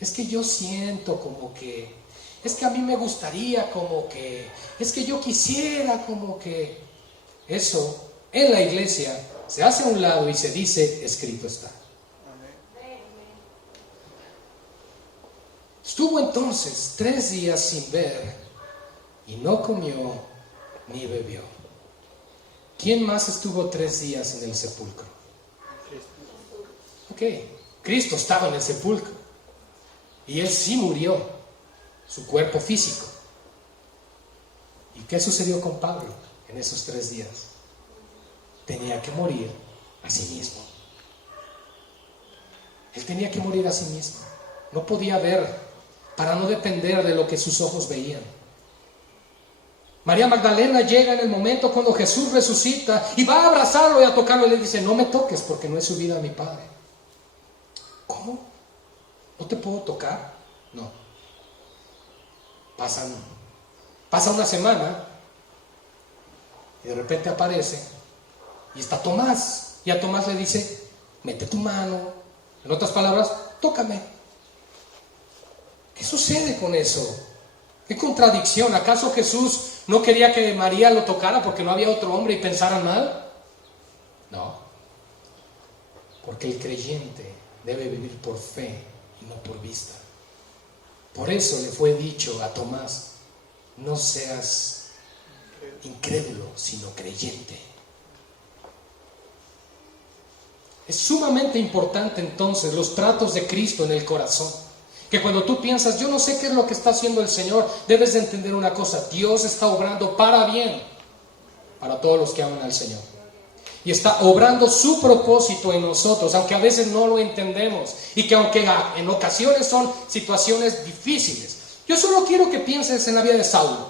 Es que yo siento como que... es que a mí me gustaría como que, es que yo quisiera como que. Eso en la iglesia se hace a un lado y se dice, escrito está. Estuvo entonces 3 días sin ver y no comió ni bebió. ¿Quién más estuvo 3 días en el sepulcro? Ok, Cristo estaba en el sepulcro y Él sí murió, su cuerpo físico. ¿Y qué sucedió con Pablo en esos 3 días? Tenía que morir a sí mismo. Él tenía que morir a sí mismo. No podía ver para no depender de lo que sus ojos veían. María Magdalena llega en el momento cuando Jesús resucita y va a abrazarlo y a tocarlo y le dice: no me toques porque no he subido a mi Padre. ¿Cómo? ¿No te puedo tocar? No. Pasa una semana y de repente aparece y está Tomás, y a Tomás le dice: mete tu mano, en otras palabras, tócame. ¿Qué sucede con eso? ¿Qué contradicción? ¿Acaso Jesús no quería que María lo tocara porque no había otro hombre y pensaran mal? No, porque el creyente debe vivir por fe y no por vista. Por eso le fue dicho a Tomás: no seas incrédulo, sino creyente. Es sumamente importante entonces los tratos de Cristo en el corazón. Que cuando tú piensas: yo no sé qué es lo que está haciendo el Señor, debes de entender una cosa: Dios está obrando para bien para todos los que aman al Señor. Y está obrando su propósito en nosotros, aunque a veces no lo entendemos y que aunque en ocasiones son situaciones difíciles. Yo solo quiero que pienses en la vida de Saulo.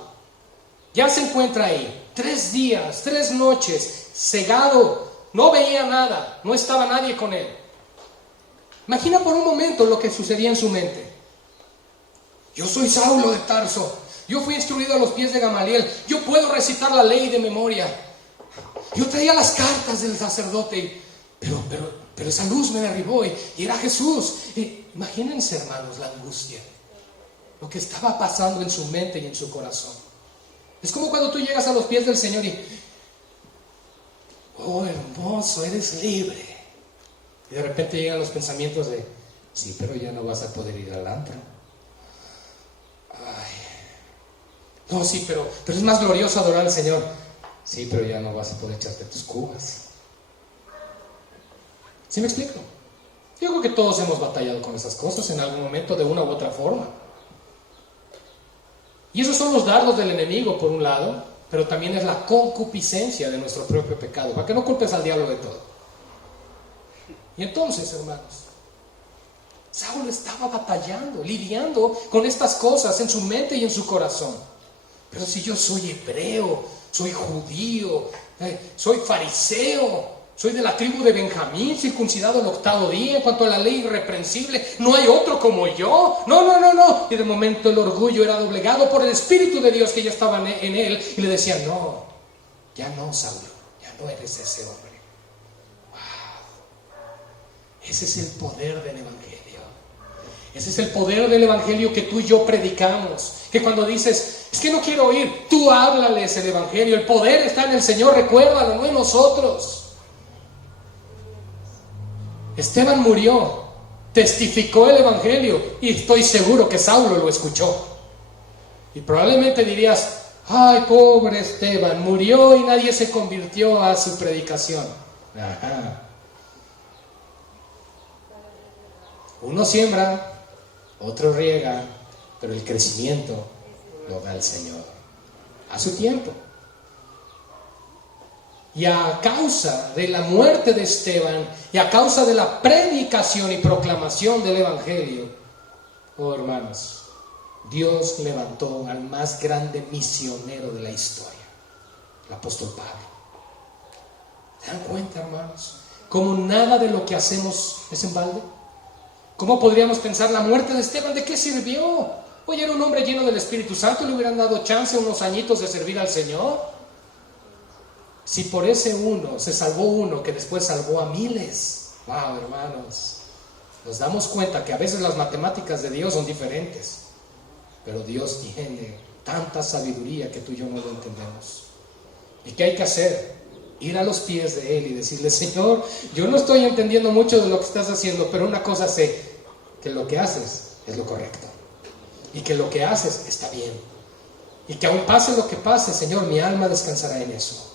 Ya se encuentra ahí 3 días, 3 noches, cegado, no veía nada, no estaba nadie con él. Imagina por un momento lo que sucedía en su mente. Yo soy Saulo de Tarso, yo fui instruido a los pies de Gamaliel, yo puedo recitar la ley de memoria, yo traía las cartas del sacerdote, pero esa luz me derribó y era Jesús. Imagínense, hermanos, la angustia, lo que estaba pasando en su mente y en su corazón. Es como cuando tú llegas a los pies del Señor y: oh, hermoso, eres libre. Y de repente llegan los pensamientos de: sí, pero ya no vas a poder ir al antro. Ay, no, sí, pero es más glorioso adorar al Señor. Sí, pero ya no vas a poder echarte tus cubas. ¿Sí me explico? Yo creo que todos hemos batallado con esas cosas en algún momento, de una u otra forma. Y esos son los dardos del enemigo, por un lado, pero también es la concupiscencia de nuestro propio pecado, para que no culpes al diablo de todo. Y entonces, hermanos, Saulo estaba batallando, lidiando con estas cosas en su mente y en su corazón. Pero si yo soy hebreo, soy judío, soy fariseo, soy de la tribu de Benjamín, circuncidado el 8º día, en cuanto a la ley irreprensible, no hay otro como yo. No. Y de momento el orgullo era doblegado por el Espíritu de Dios que ya estaba en él, y le decía: no, ya no, Saulo, ya no eres ese hombre. Wow. Ese es el poder del Evangelio. Ese es el poder del Evangelio que tú y yo predicamos. Que cuando dices: es que no quiero oír, tú háblales el Evangelio. El poder está en el Señor, recuérdalo, no en nosotros. Esteban murió, testificó el Evangelio, y estoy seguro que Saulo lo escuchó. Y probablemente dirías: ay, pobre Esteban, murió y nadie se convirtió a su predicación. Ajá. Uno siembra, otro riega, pero el crecimiento lo da el Señor a su tiempo. Y a causa de la muerte de Esteban y a causa de la predicación y proclamación del Evangelio, oh hermanos, Dios levantó al más grande misionero de la historia, el apóstol Pablo. ¿Se dan cuenta, hermanos? Cómo nada de lo que hacemos es en balde. ¿Cómo podríamos pensar: la muerte de Esteban, ¿de qué sirvió? Oye, era un hombre lleno del Espíritu Santo, le hubieran dado chance unos añitos de servir al Señor. Si por ese uno se salvó uno que después salvó a miles. Wow, hermanos, nos damos cuenta que a veces las matemáticas de Dios son diferentes, pero Dios tiene tanta sabiduría que tú y yo no lo entendemos. ¿Y qué hay que hacer? Ir a los pies de Él y decirle: Señor, yo no estoy entendiendo mucho de lo que estás haciendo, pero una cosa sé, que lo que haces es lo correcto. y que lo que haces está bien. Y que aún pase lo que pase, Señor, mi alma descansará en eso.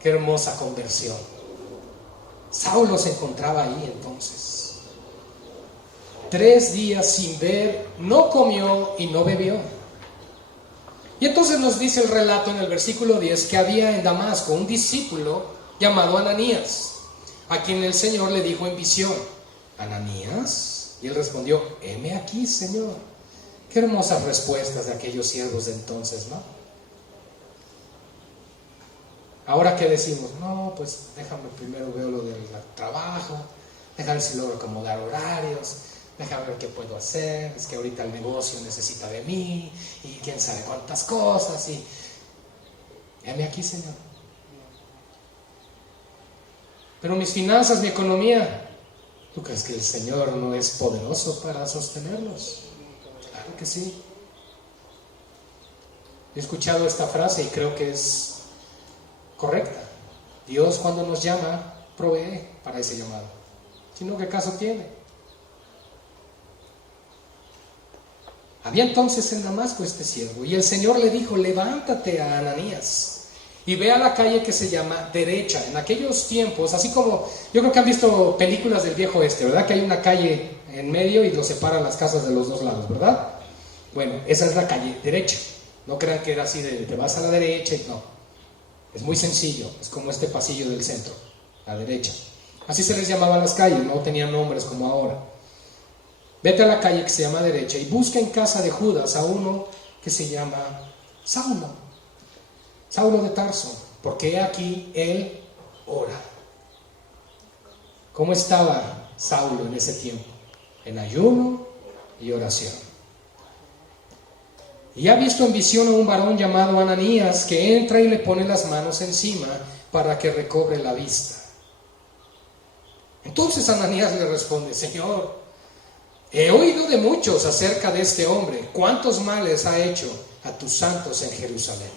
Qué hermosa conversión. Saulo se encontraba ahí entonces. 3 días sin ver, no comió y no bebió. Y entonces nos dice el relato en el versículo 10 que había en Damasco un discípulo llamado Ananías, a quien el Señor le dijo en visión: ¿Ananías? Y él respondió: heme aquí, Señor. Qué hermosas respuestas de aquellos siervos de entonces, ¿no? Ahora que decimos: no, pues déjame primero ver lo del trabajo, déjame ver si logro acomodar horarios, déjame ver qué puedo hacer, es que ahorita el negocio necesita de mí, y quién sabe cuántas cosas, y heme aquí, Señor. Pero mis finanzas, mi economía, ¿tú crees que el Señor no es poderoso para sostenerlos? Claro que sí. He escuchado esta frase y creo que es correcta. Dios, cuando nos llama, provee para ese llamado. Si no, ¿qué caso tiene? Había entonces en Damasco este siervo, y el Señor le dijo: levántate a Ananías y ve a la calle que se llama Derecha. En aquellos tiempos, así como yo creo que han visto películas del viejo oeste, ¿verdad? Que hay una calle en medio y lo separan las casas de los dos lados, ¿verdad? Bueno, esa es la calle Derecha. No crean que era así de te vas a la derecha y no. Es muy sencillo, es como este pasillo del centro, la derecha. Así se les llamaban las calles, no tenían nombres como ahora. Vete a la calle que se llama Derecha y busca en casa de Judas a uno que se llama Saulo, Saulo de Tarso, porque aquí él ora. ¿Cómo estaba Saulo en ese tiempo? En ayuno y oración. Y ha visto en visión a un varón llamado Ananías que entra y le pone las manos encima para que recobre la vista. Entonces Ananías le responde: Señor, he oído de muchos acerca de este hombre, cuántos males ha hecho a tus santos en Jerusalén.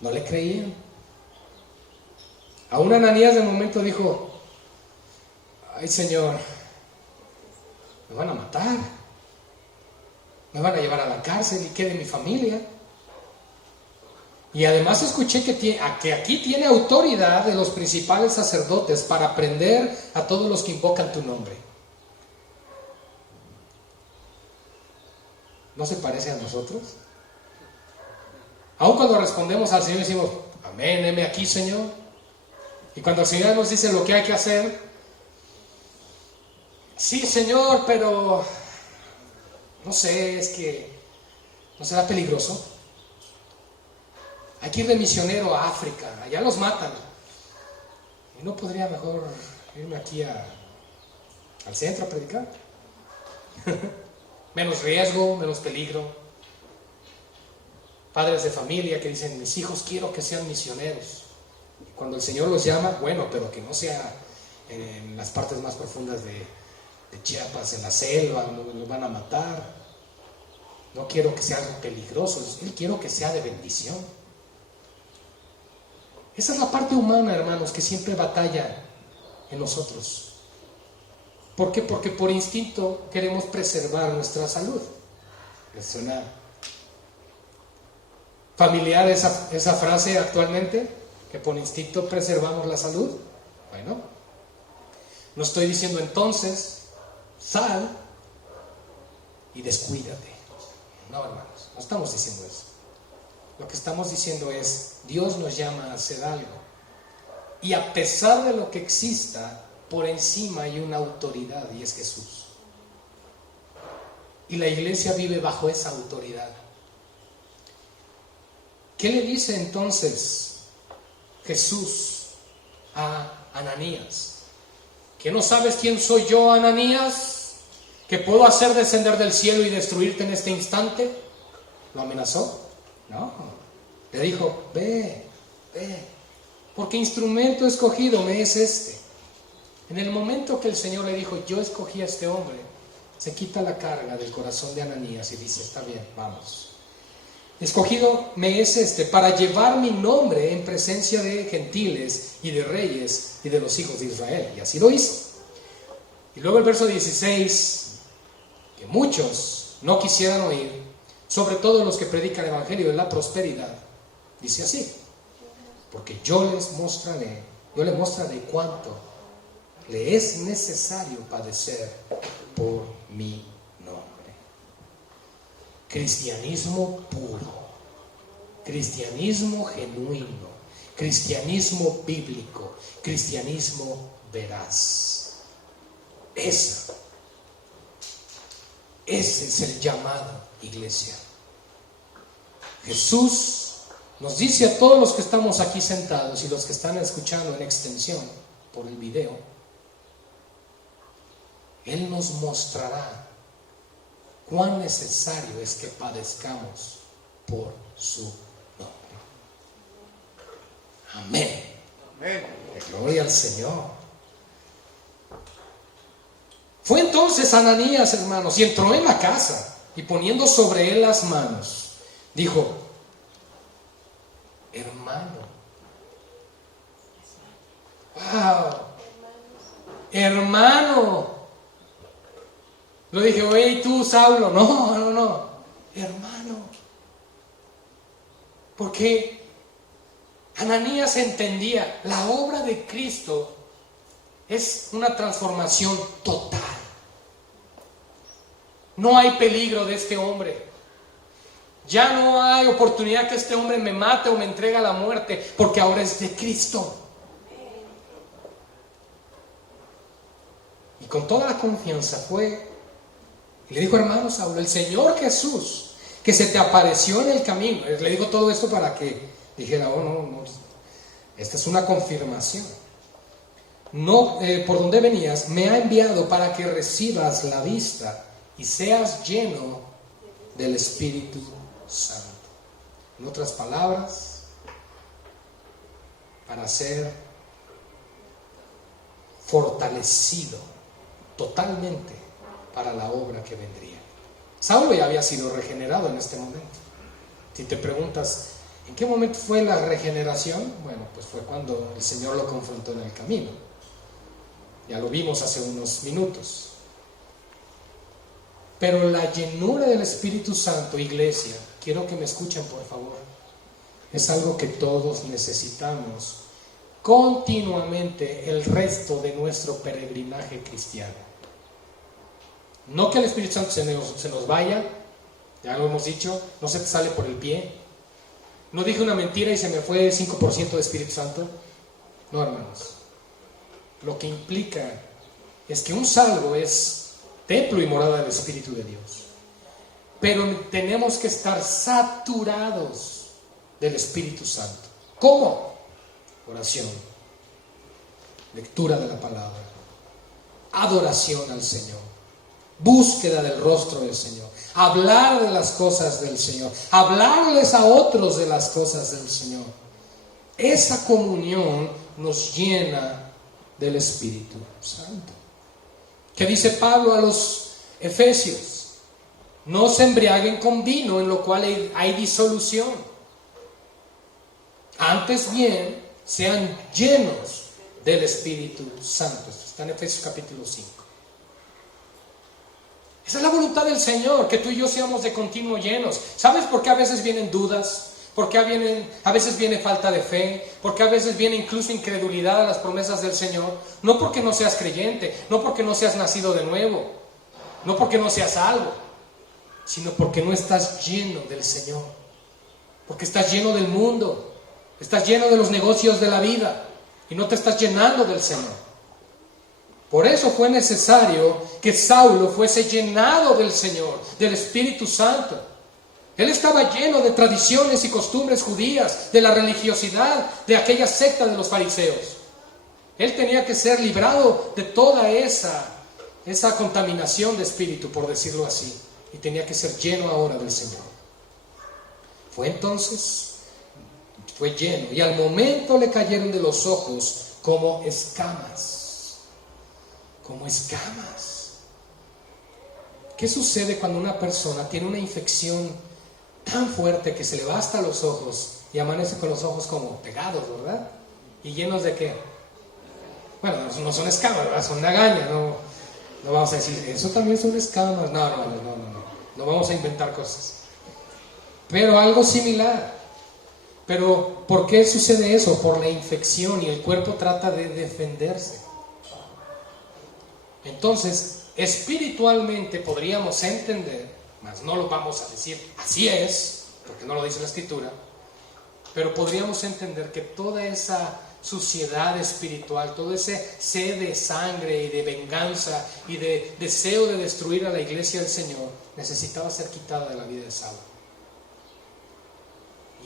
No le creían. Aún Ananías de momento dijo: ay, Señor, me van a matar, me van a llevar a la cárcel, y qué de mi familia. Y además escuché que aquí tiene autoridad de los principales sacerdotes para prender a todos los que invocan tu nombre. ¿No se parece a nosotros? Aun cuando respondemos al Señor decimos: amén, heme aquí, Señor. Y cuando el Señor nos dice lo que hay que hacer: sí, Señor, pero no sé, es que ¿no será peligroso? Hay que ir de misionero a África, allá los matan. ¿Y no podría mejor irme aquí al centro a predicar? Menos riesgo, menos peligro. Padres de familia que dicen: mis hijos quiero que sean misioneros. Y cuando el Señor los llama, bueno, pero que no sea en las partes más profundas de Chiapas, en la selva, donde los van a matar. No quiero que sea algo peligroso, Él quiero que sea de bendición. Esa es la parte humana, hermanos, que siempre batalla en nosotros. ¿Por qué? Porque por instinto queremos preservar nuestra salud. ¿Les suena familiar esa frase actualmente? Que por instinto preservamos la salud. Bueno, no estoy diciendo entonces sal y descuídate. No, hermanos, no estamos diciendo eso. Lo que estamos diciendo es: Dios nos llama a hacer algo, y a pesar de lo que exista, por encima hay una autoridad, y es Jesús. Y la iglesia vive bajo esa autoridad. ¿Qué le dice entonces Jesús a Ananías? ¿Que no sabes quién soy yo, Ananías? ¿Que puedo hacer descender del cielo y destruirte en este instante? ¿Lo amenazó? No. Le dijo: ve, porque instrumento escogido me es este. En el momento que el Señor le dijo: yo escogí a este hombre, se quita la carga del corazón de Ananías y dice: está bien, vamos. Escogido me es este para llevar mi nombre en presencia de gentiles y de reyes y de los hijos de Israel. Y así lo hizo. Y luego el verso 16 que muchos no quisieran oír, sobre todo los que predican el evangelio de la prosperidad. Dice así: porque yo le mostraré cuánto le es necesario padecer por mi nombre. Cristianismo puro, cristianismo genuino, cristianismo bíblico, cristianismo veraz. Ese es el llamado, iglesia. Jesús nos dice a todos los que estamos aquí sentados y los que están escuchando en extensión por el video, Él nos mostrará cuán necesario es que padezcamos por su nombre. Amén. Amén. Gloria al Señor. Fue entonces Ananías, hermanos, y entró en la casa, y poniendo sobre él las manos, dijo: hermano, wow, hermano. Lo dije: oye, ¿y tú, Saulo? No, hermano. Porque Ananías entendía, la obra de Cristo es una transformación total. No hay peligro de este hombre. Ya no hay oportunidad que este hombre me mate o me entregue a la muerte, porque ahora es de Cristo. Y con toda la confianza fue y le dijo: hermano Saulo, el Señor Jesús, que se te apareció en el camino. Le digo todo esto para que dijera: oh, no, esta es una confirmación. No, por donde venías, me ha enviado para que recibas la vista y seas lleno del Espíritu Santo. En otras palabras, para ser fortalecido totalmente para la obra que vendría. Saulo ya había sido regenerado en este momento. Si te preguntas, ¿en qué momento fue la regeneración? Bueno, pues fue cuando el Señor lo confrontó en el camino. Ya lo vimos hace unos minutos. Pero la llenura del Espíritu Santo, iglesia, quiero que me escuchen por favor, es algo que todos necesitamos continuamente el resto de nuestro peregrinaje cristiano. No que el Espíritu Santo se nos vaya, ya lo hemos dicho, no se te sale por el pie. No dije una mentira y se me fue el 5% de Espíritu Santo. No, hermanos. Lo que implica es que un salvo es templo y morada del Espíritu de Dios. Pero tenemos que estar saturados del Espíritu Santo. ¿Cómo? Oración, lectura de la palabra, adoración al Señor, búsqueda del rostro del Señor, hablar de las cosas del Señor, hablarles a otros de las cosas del Señor. Esa comunión nos llena del Espíritu Santo. ¿Qué dice Pablo a los Efesios? No se embriaguen con vino, en lo cual hay disolución. Antes bien, sean llenos del Espíritu Santo. Esto está en Efesios capítulo 5. Esa es la voluntad del Señor, que tú y yo seamos de continuo llenos. ¿Sabes por qué a veces vienen dudas? ¿Por qué a veces viene falta de fe? ¿Por qué a veces viene incluso incredulidad a las promesas del Señor? No porque no seas creyente, no porque no seas nacido de nuevo, no porque no seas salvo, sino porque no estás lleno del Señor, porque estás lleno del mundo, estás lleno de los negocios de la vida y no te estás llenando del Señor. Por eso fue necesario que Saulo fuese llenado del Señor, del Espíritu Santo. Él estaba lleno de tradiciones y costumbres judías, de la religiosidad de aquella secta de los fariseos. Él tenía que ser librado de toda esa contaminación de espíritu, por decirlo así, y tenía que ser lleno ahora del Señor. Fue lleno, y al momento le cayeron de los ojos como escamas. Como escamas. ¿Qué sucede cuando una persona tiene una infección tan fuerte que se le va hasta los ojos y amanece con los ojos como pegados, verdad? ¿Y llenos de qué? Bueno, no son escamas, ¿verdad? Son lagañas, ¿no? No vamos a decir, eso también son escamas. No. No vamos a inventar cosas. Pero algo similar. Pero ¿por qué sucede eso? Por la infección, y el cuerpo trata de defenderse. Entonces, espiritualmente podríamos entender, mas no lo vamos a decir así es, porque no lo dice la Escritura, pero podríamos entender que toda esa suciedad espiritual, todo ese sed de sangre y de venganza y de deseo de destruir a la iglesia del Señor, necesitaba ser quitada de la vida de Saulo.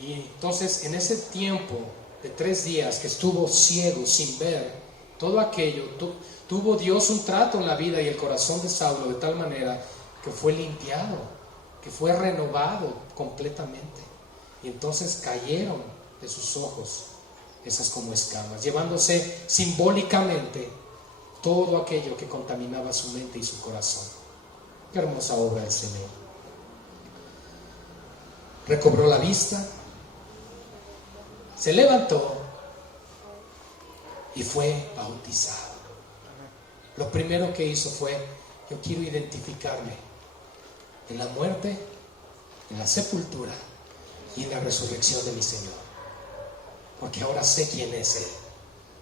Y entonces, en ese tiempo de 3 días que estuvo ciego, sin ver, todo aquello, tuvo Dios un trato en la vida y el corazón de Saulo de tal manera que fue limpiado, que fue renovado completamente. Y entonces cayeron de sus ojos esas como escamas, llevándose simbólicamente todo aquello que contaminaba su mente y su corazón. Qué hermosa obra del Señor. Recobró la vista, se levantó y fue bautizado. Lo primero que hizo fue: yo quiero identificarme en la muerte, en la sepultura y en la resurrección de mi Señor, porque ahora sé quién es Él,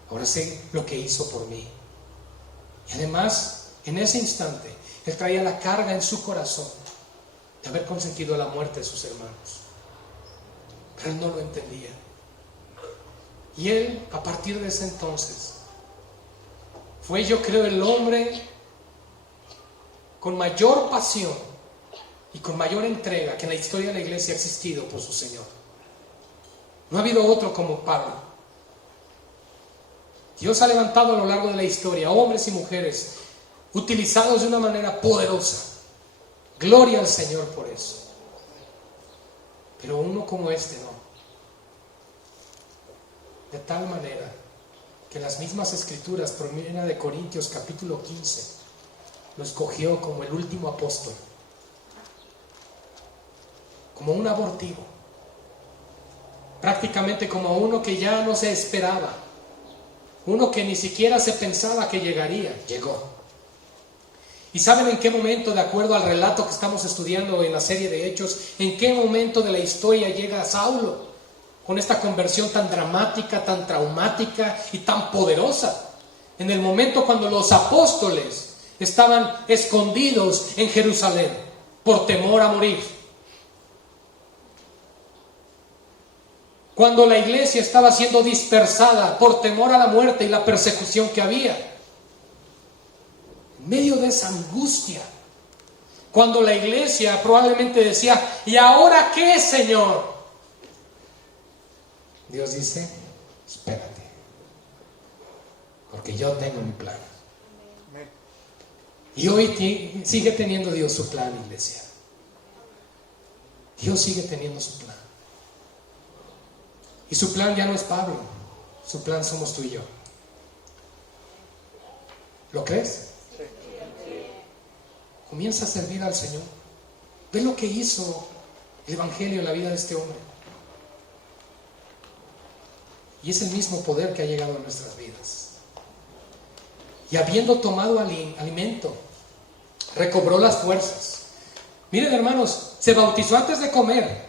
ahora sé lo que hizo por mí. Y además, en ese instante, Él traía la carga en su corazón de haber consentido la muerte de sus hermanos, pero Él no lo entendía. Y Él, a partir de ese entonces, fue, yo creo, el hombre con mayor pasión y con mayor entrega que en la historia de la iglesia ha existido por su Señor. No ha habido otro como Pablo. Dios ha levantado a lo largo de la historia hombres y mujeres utilizados de una manera poderosa. Gloria al Señor por eso. Pero uno como este no. De tal manera que las mismas Escrituras, por 1 de Corintios capítulo 15, lo escogió como el último apóstol, como un abortivo, prácticamente como uno que ya no se esperaba, uno que ni siquiera se pensaba que llegaría, llegó. ¿Y saben en qué momento, de acuerdo al relato que estamos estudiando en la serie de Hechos, en qué momento de la historia llega Saulo con esta conversión tan dramática, tan traumática y tan poderosa? En el momento cuando los apóstoles estaban escondidos en Jerusalén por temor a morir, cuando la iglesia estaba siendo dispersada por temor a la muerte y la persecución que había, en medio de esa angustia, cuando la iglesia probablemente decía: ¿y ahora qué, Señor? Dios dice: espérate, porque yo tengo mi plan. Y hoy sigue teniendo Dios su plan, iglesia. Dios sigue teniendo su plan. Y su plan ya no es Pablo, su plan somos tú y yo. ¿Lo crees? Comienza a servir al Señor. Ve lo que hizo el Evangelio en la vida de este hombre. Y es el mismo poder que ha llegado a nuestras vidas. Y habiendo tomado alimento, recobró las fuerzas. Miren, hermanos, se bautizó antes de comer.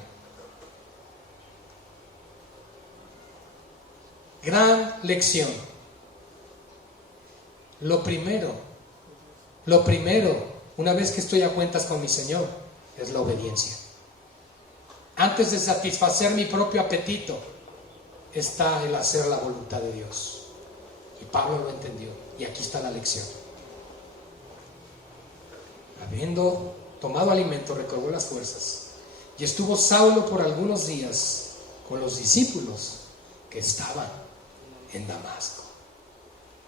Gran lección. Lo primero, una vez que estoy a cuentas con mi Señor, es la obediencia. Antes de satisfacer mi propio apetito, está el hacer la voluntad de Dios. Y Pablo lo entendió. Y aquí está la lección. Habiendo tomado alimento, recobró las fuerzas. Y estuvo Saulo por algunos días con los discípulos que estaban en Damasco.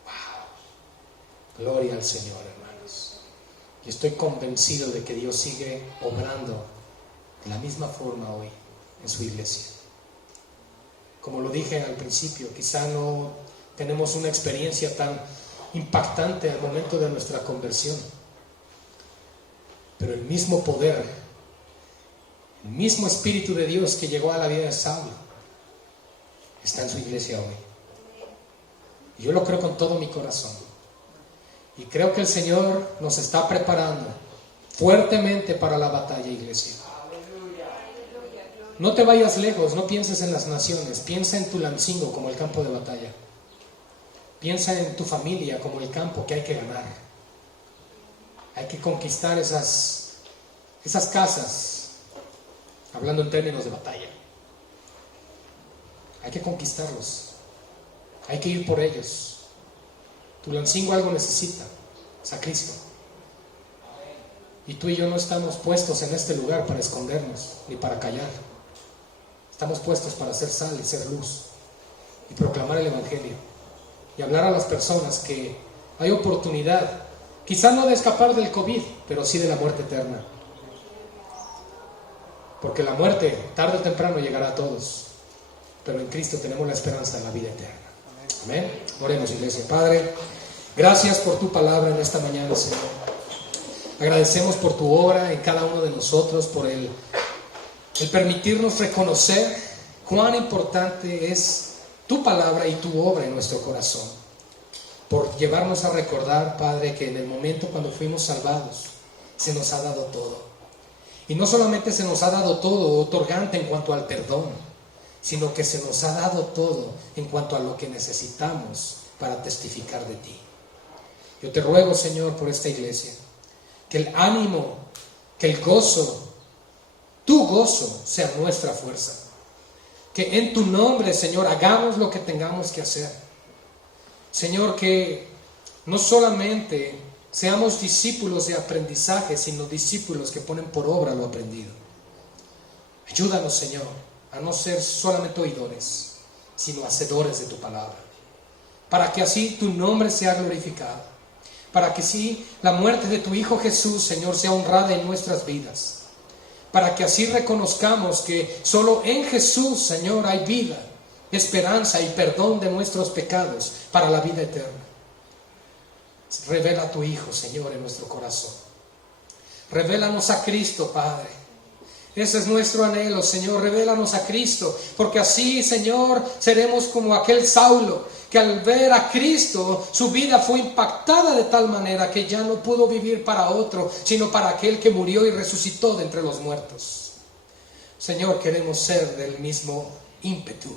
Wow. Gloria al Señor, hermanos. Y estoy convencido de que Dios sigue obrando de la misma forma hoy en su iglesia. Como lo dije al principio, quizá no tenemos una experiencia tan impactante al momento de nuestra conversión, pero el mismo poder, el mismo Espíritu de Dios que llegó a la vida de Saulo, está en su iglesia hoy. Y yo lo creo con todo mi corazón. Y creo que el Señor nos está preparando fuertemente para la batalla, iglesia. No te vayas lejos, no pienses en las naciones, piensa en Tulancingo como el campo de batalla. Piensa en tu familia como el campo que hay que ganar. Hay que conquistar esas casas, hablando en términos de batalla. Hay que conquistarlos, hay que ir por ellos. Tulancingo algo necesita, es a Cristo. Y tú y yo no estamos puestos en este lugar para escondernos ni para callar. Estamos puestos para hacer sal y ser luz y proclamar el Evangelio y hablar a las personas que hay oportunidad, quizá no de escapar del COVID, pero sí de la muerte eterna. Porque la muerte tarde o temprano llegará a todos, pero en Cristo tenemos la esperanza de la vida eterna. Amén. Oremos, iglesia. Padre, gracias por tu palabra en esta mañana, Señor. Agradecemos por tu obra en cada uno de nosotros, por el permitirnos reconocer cuán importante es tu palabra y tu obra en nuestro corazón. Por llevarnos a recordar, Padre, que en el momento cuando fuimos salvados, se nos ha dado todo. Y no solamente se nos ha dado todo otorgante en cuanto al perdón, sino que se nos ha dado todo en cuanto a lo que necesitamos para testificar de ti. Yo te ruego, Señor, por esta iglesia, que el ánimo, que el gozo, tu gozo sea nuestra fuerza. Que en tu nombre, Señor, hagamos lo que tengamos que hacer. Señor, que no solamente seamos discípulos de aprendizaje, sino discípulos que ponen por obra lo aprendido. Ayúdanos, Señor, a no ser solamente oidores, sino hacedores de tu palabra, para que así tu nombre sea glorificado, para que así la muerte de tu Hijo Jesús, Señor, sea honrada en nuestras vidas, para que así reconozcamos que solo en Jesús, Señor, hay vida, esperanza y perdón de nuestros pecados para la vida eterna. Revela a tu Hijo, Señor, en nuestro corazón. Revélanos a Cristo, Padre. Ese es nuestro anhelo, Señor. Revélanos a Cristo, porque así, Señor, seremos como aquel Saulo, que al ver a Cristo, su vida fue impactada de tal manera que ya no pudo vivir para otro, sino para aquel que murió y resucitó de entre los muertos. Señor, queremos ser del mismo ímpetu,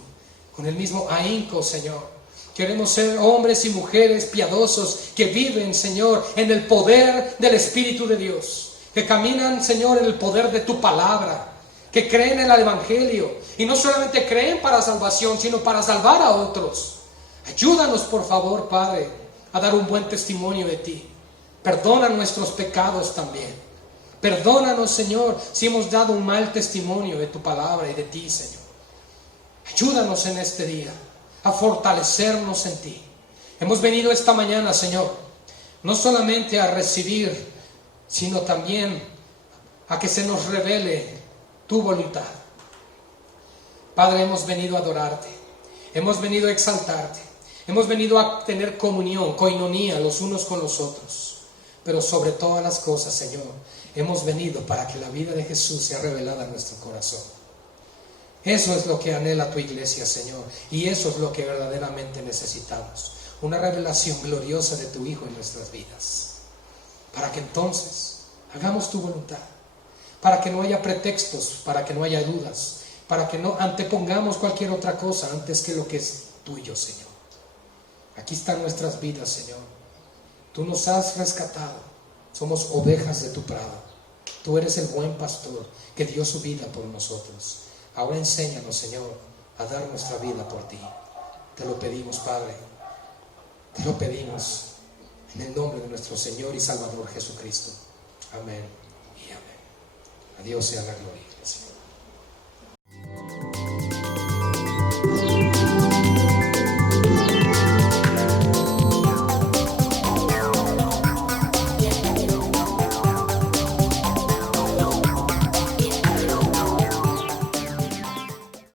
con el mismo ahínco, Señor. Queremos ser hombres y mujeres piadosos que viven, Señor, en el poder del Espíritu de Dios, que caminan, Señor, en el poder de tu palabra, que creen en el Evangelio y no solamente creen para salvación, sino para salvar a otros. Ayúdanos, por favor, Padre, a dar un buen testimonio de ti. Perdona nuestros pecados también. Perdónanos, Señor, si hemos dado un mal testimonio de tu palabra y de ti, Señor. Ayúdanos en este día a fortalecernos en ti. Hemos venido esta mañana, Señor, no solamente a recibir, sino también a que se nos revele tu voluntad. Padre, hemos venido a adorarte, hemos venido a exaltarte, hemos venido a tener comunión, coinonía los unos con los otros, pero sobre todas las cosas, Señor, hemos venido para que la vida de Jesús sea revelada en nuestro corazón. Eso es lo que anhela tu iglesia, Señor, y eso es lo que verdaderamente necesitamos, una revelación gloriosa de tu Hijo en nuestras vidas, para que entonces hagamos tu voluntad, para que no haya pretextos, para que no haya dudas, para que no antepongamos cualquier otra cosa antes que lo que es tuyo, Señor. Aquí están nuestras vidas, Señor. Tú nos has rescatado, somos ovejas de tu prado. Tú eres el buen pastor que dio su vida por nosotros. Ahora enséñanos, Señor, a dar nuestra vida por ti. Te lo pedimos, Padre. Te lo pedimos en el nombre de nuestro Señor y Salvador Jesucristo. Amén y amén. A Dios sea la gloria, Iglesia.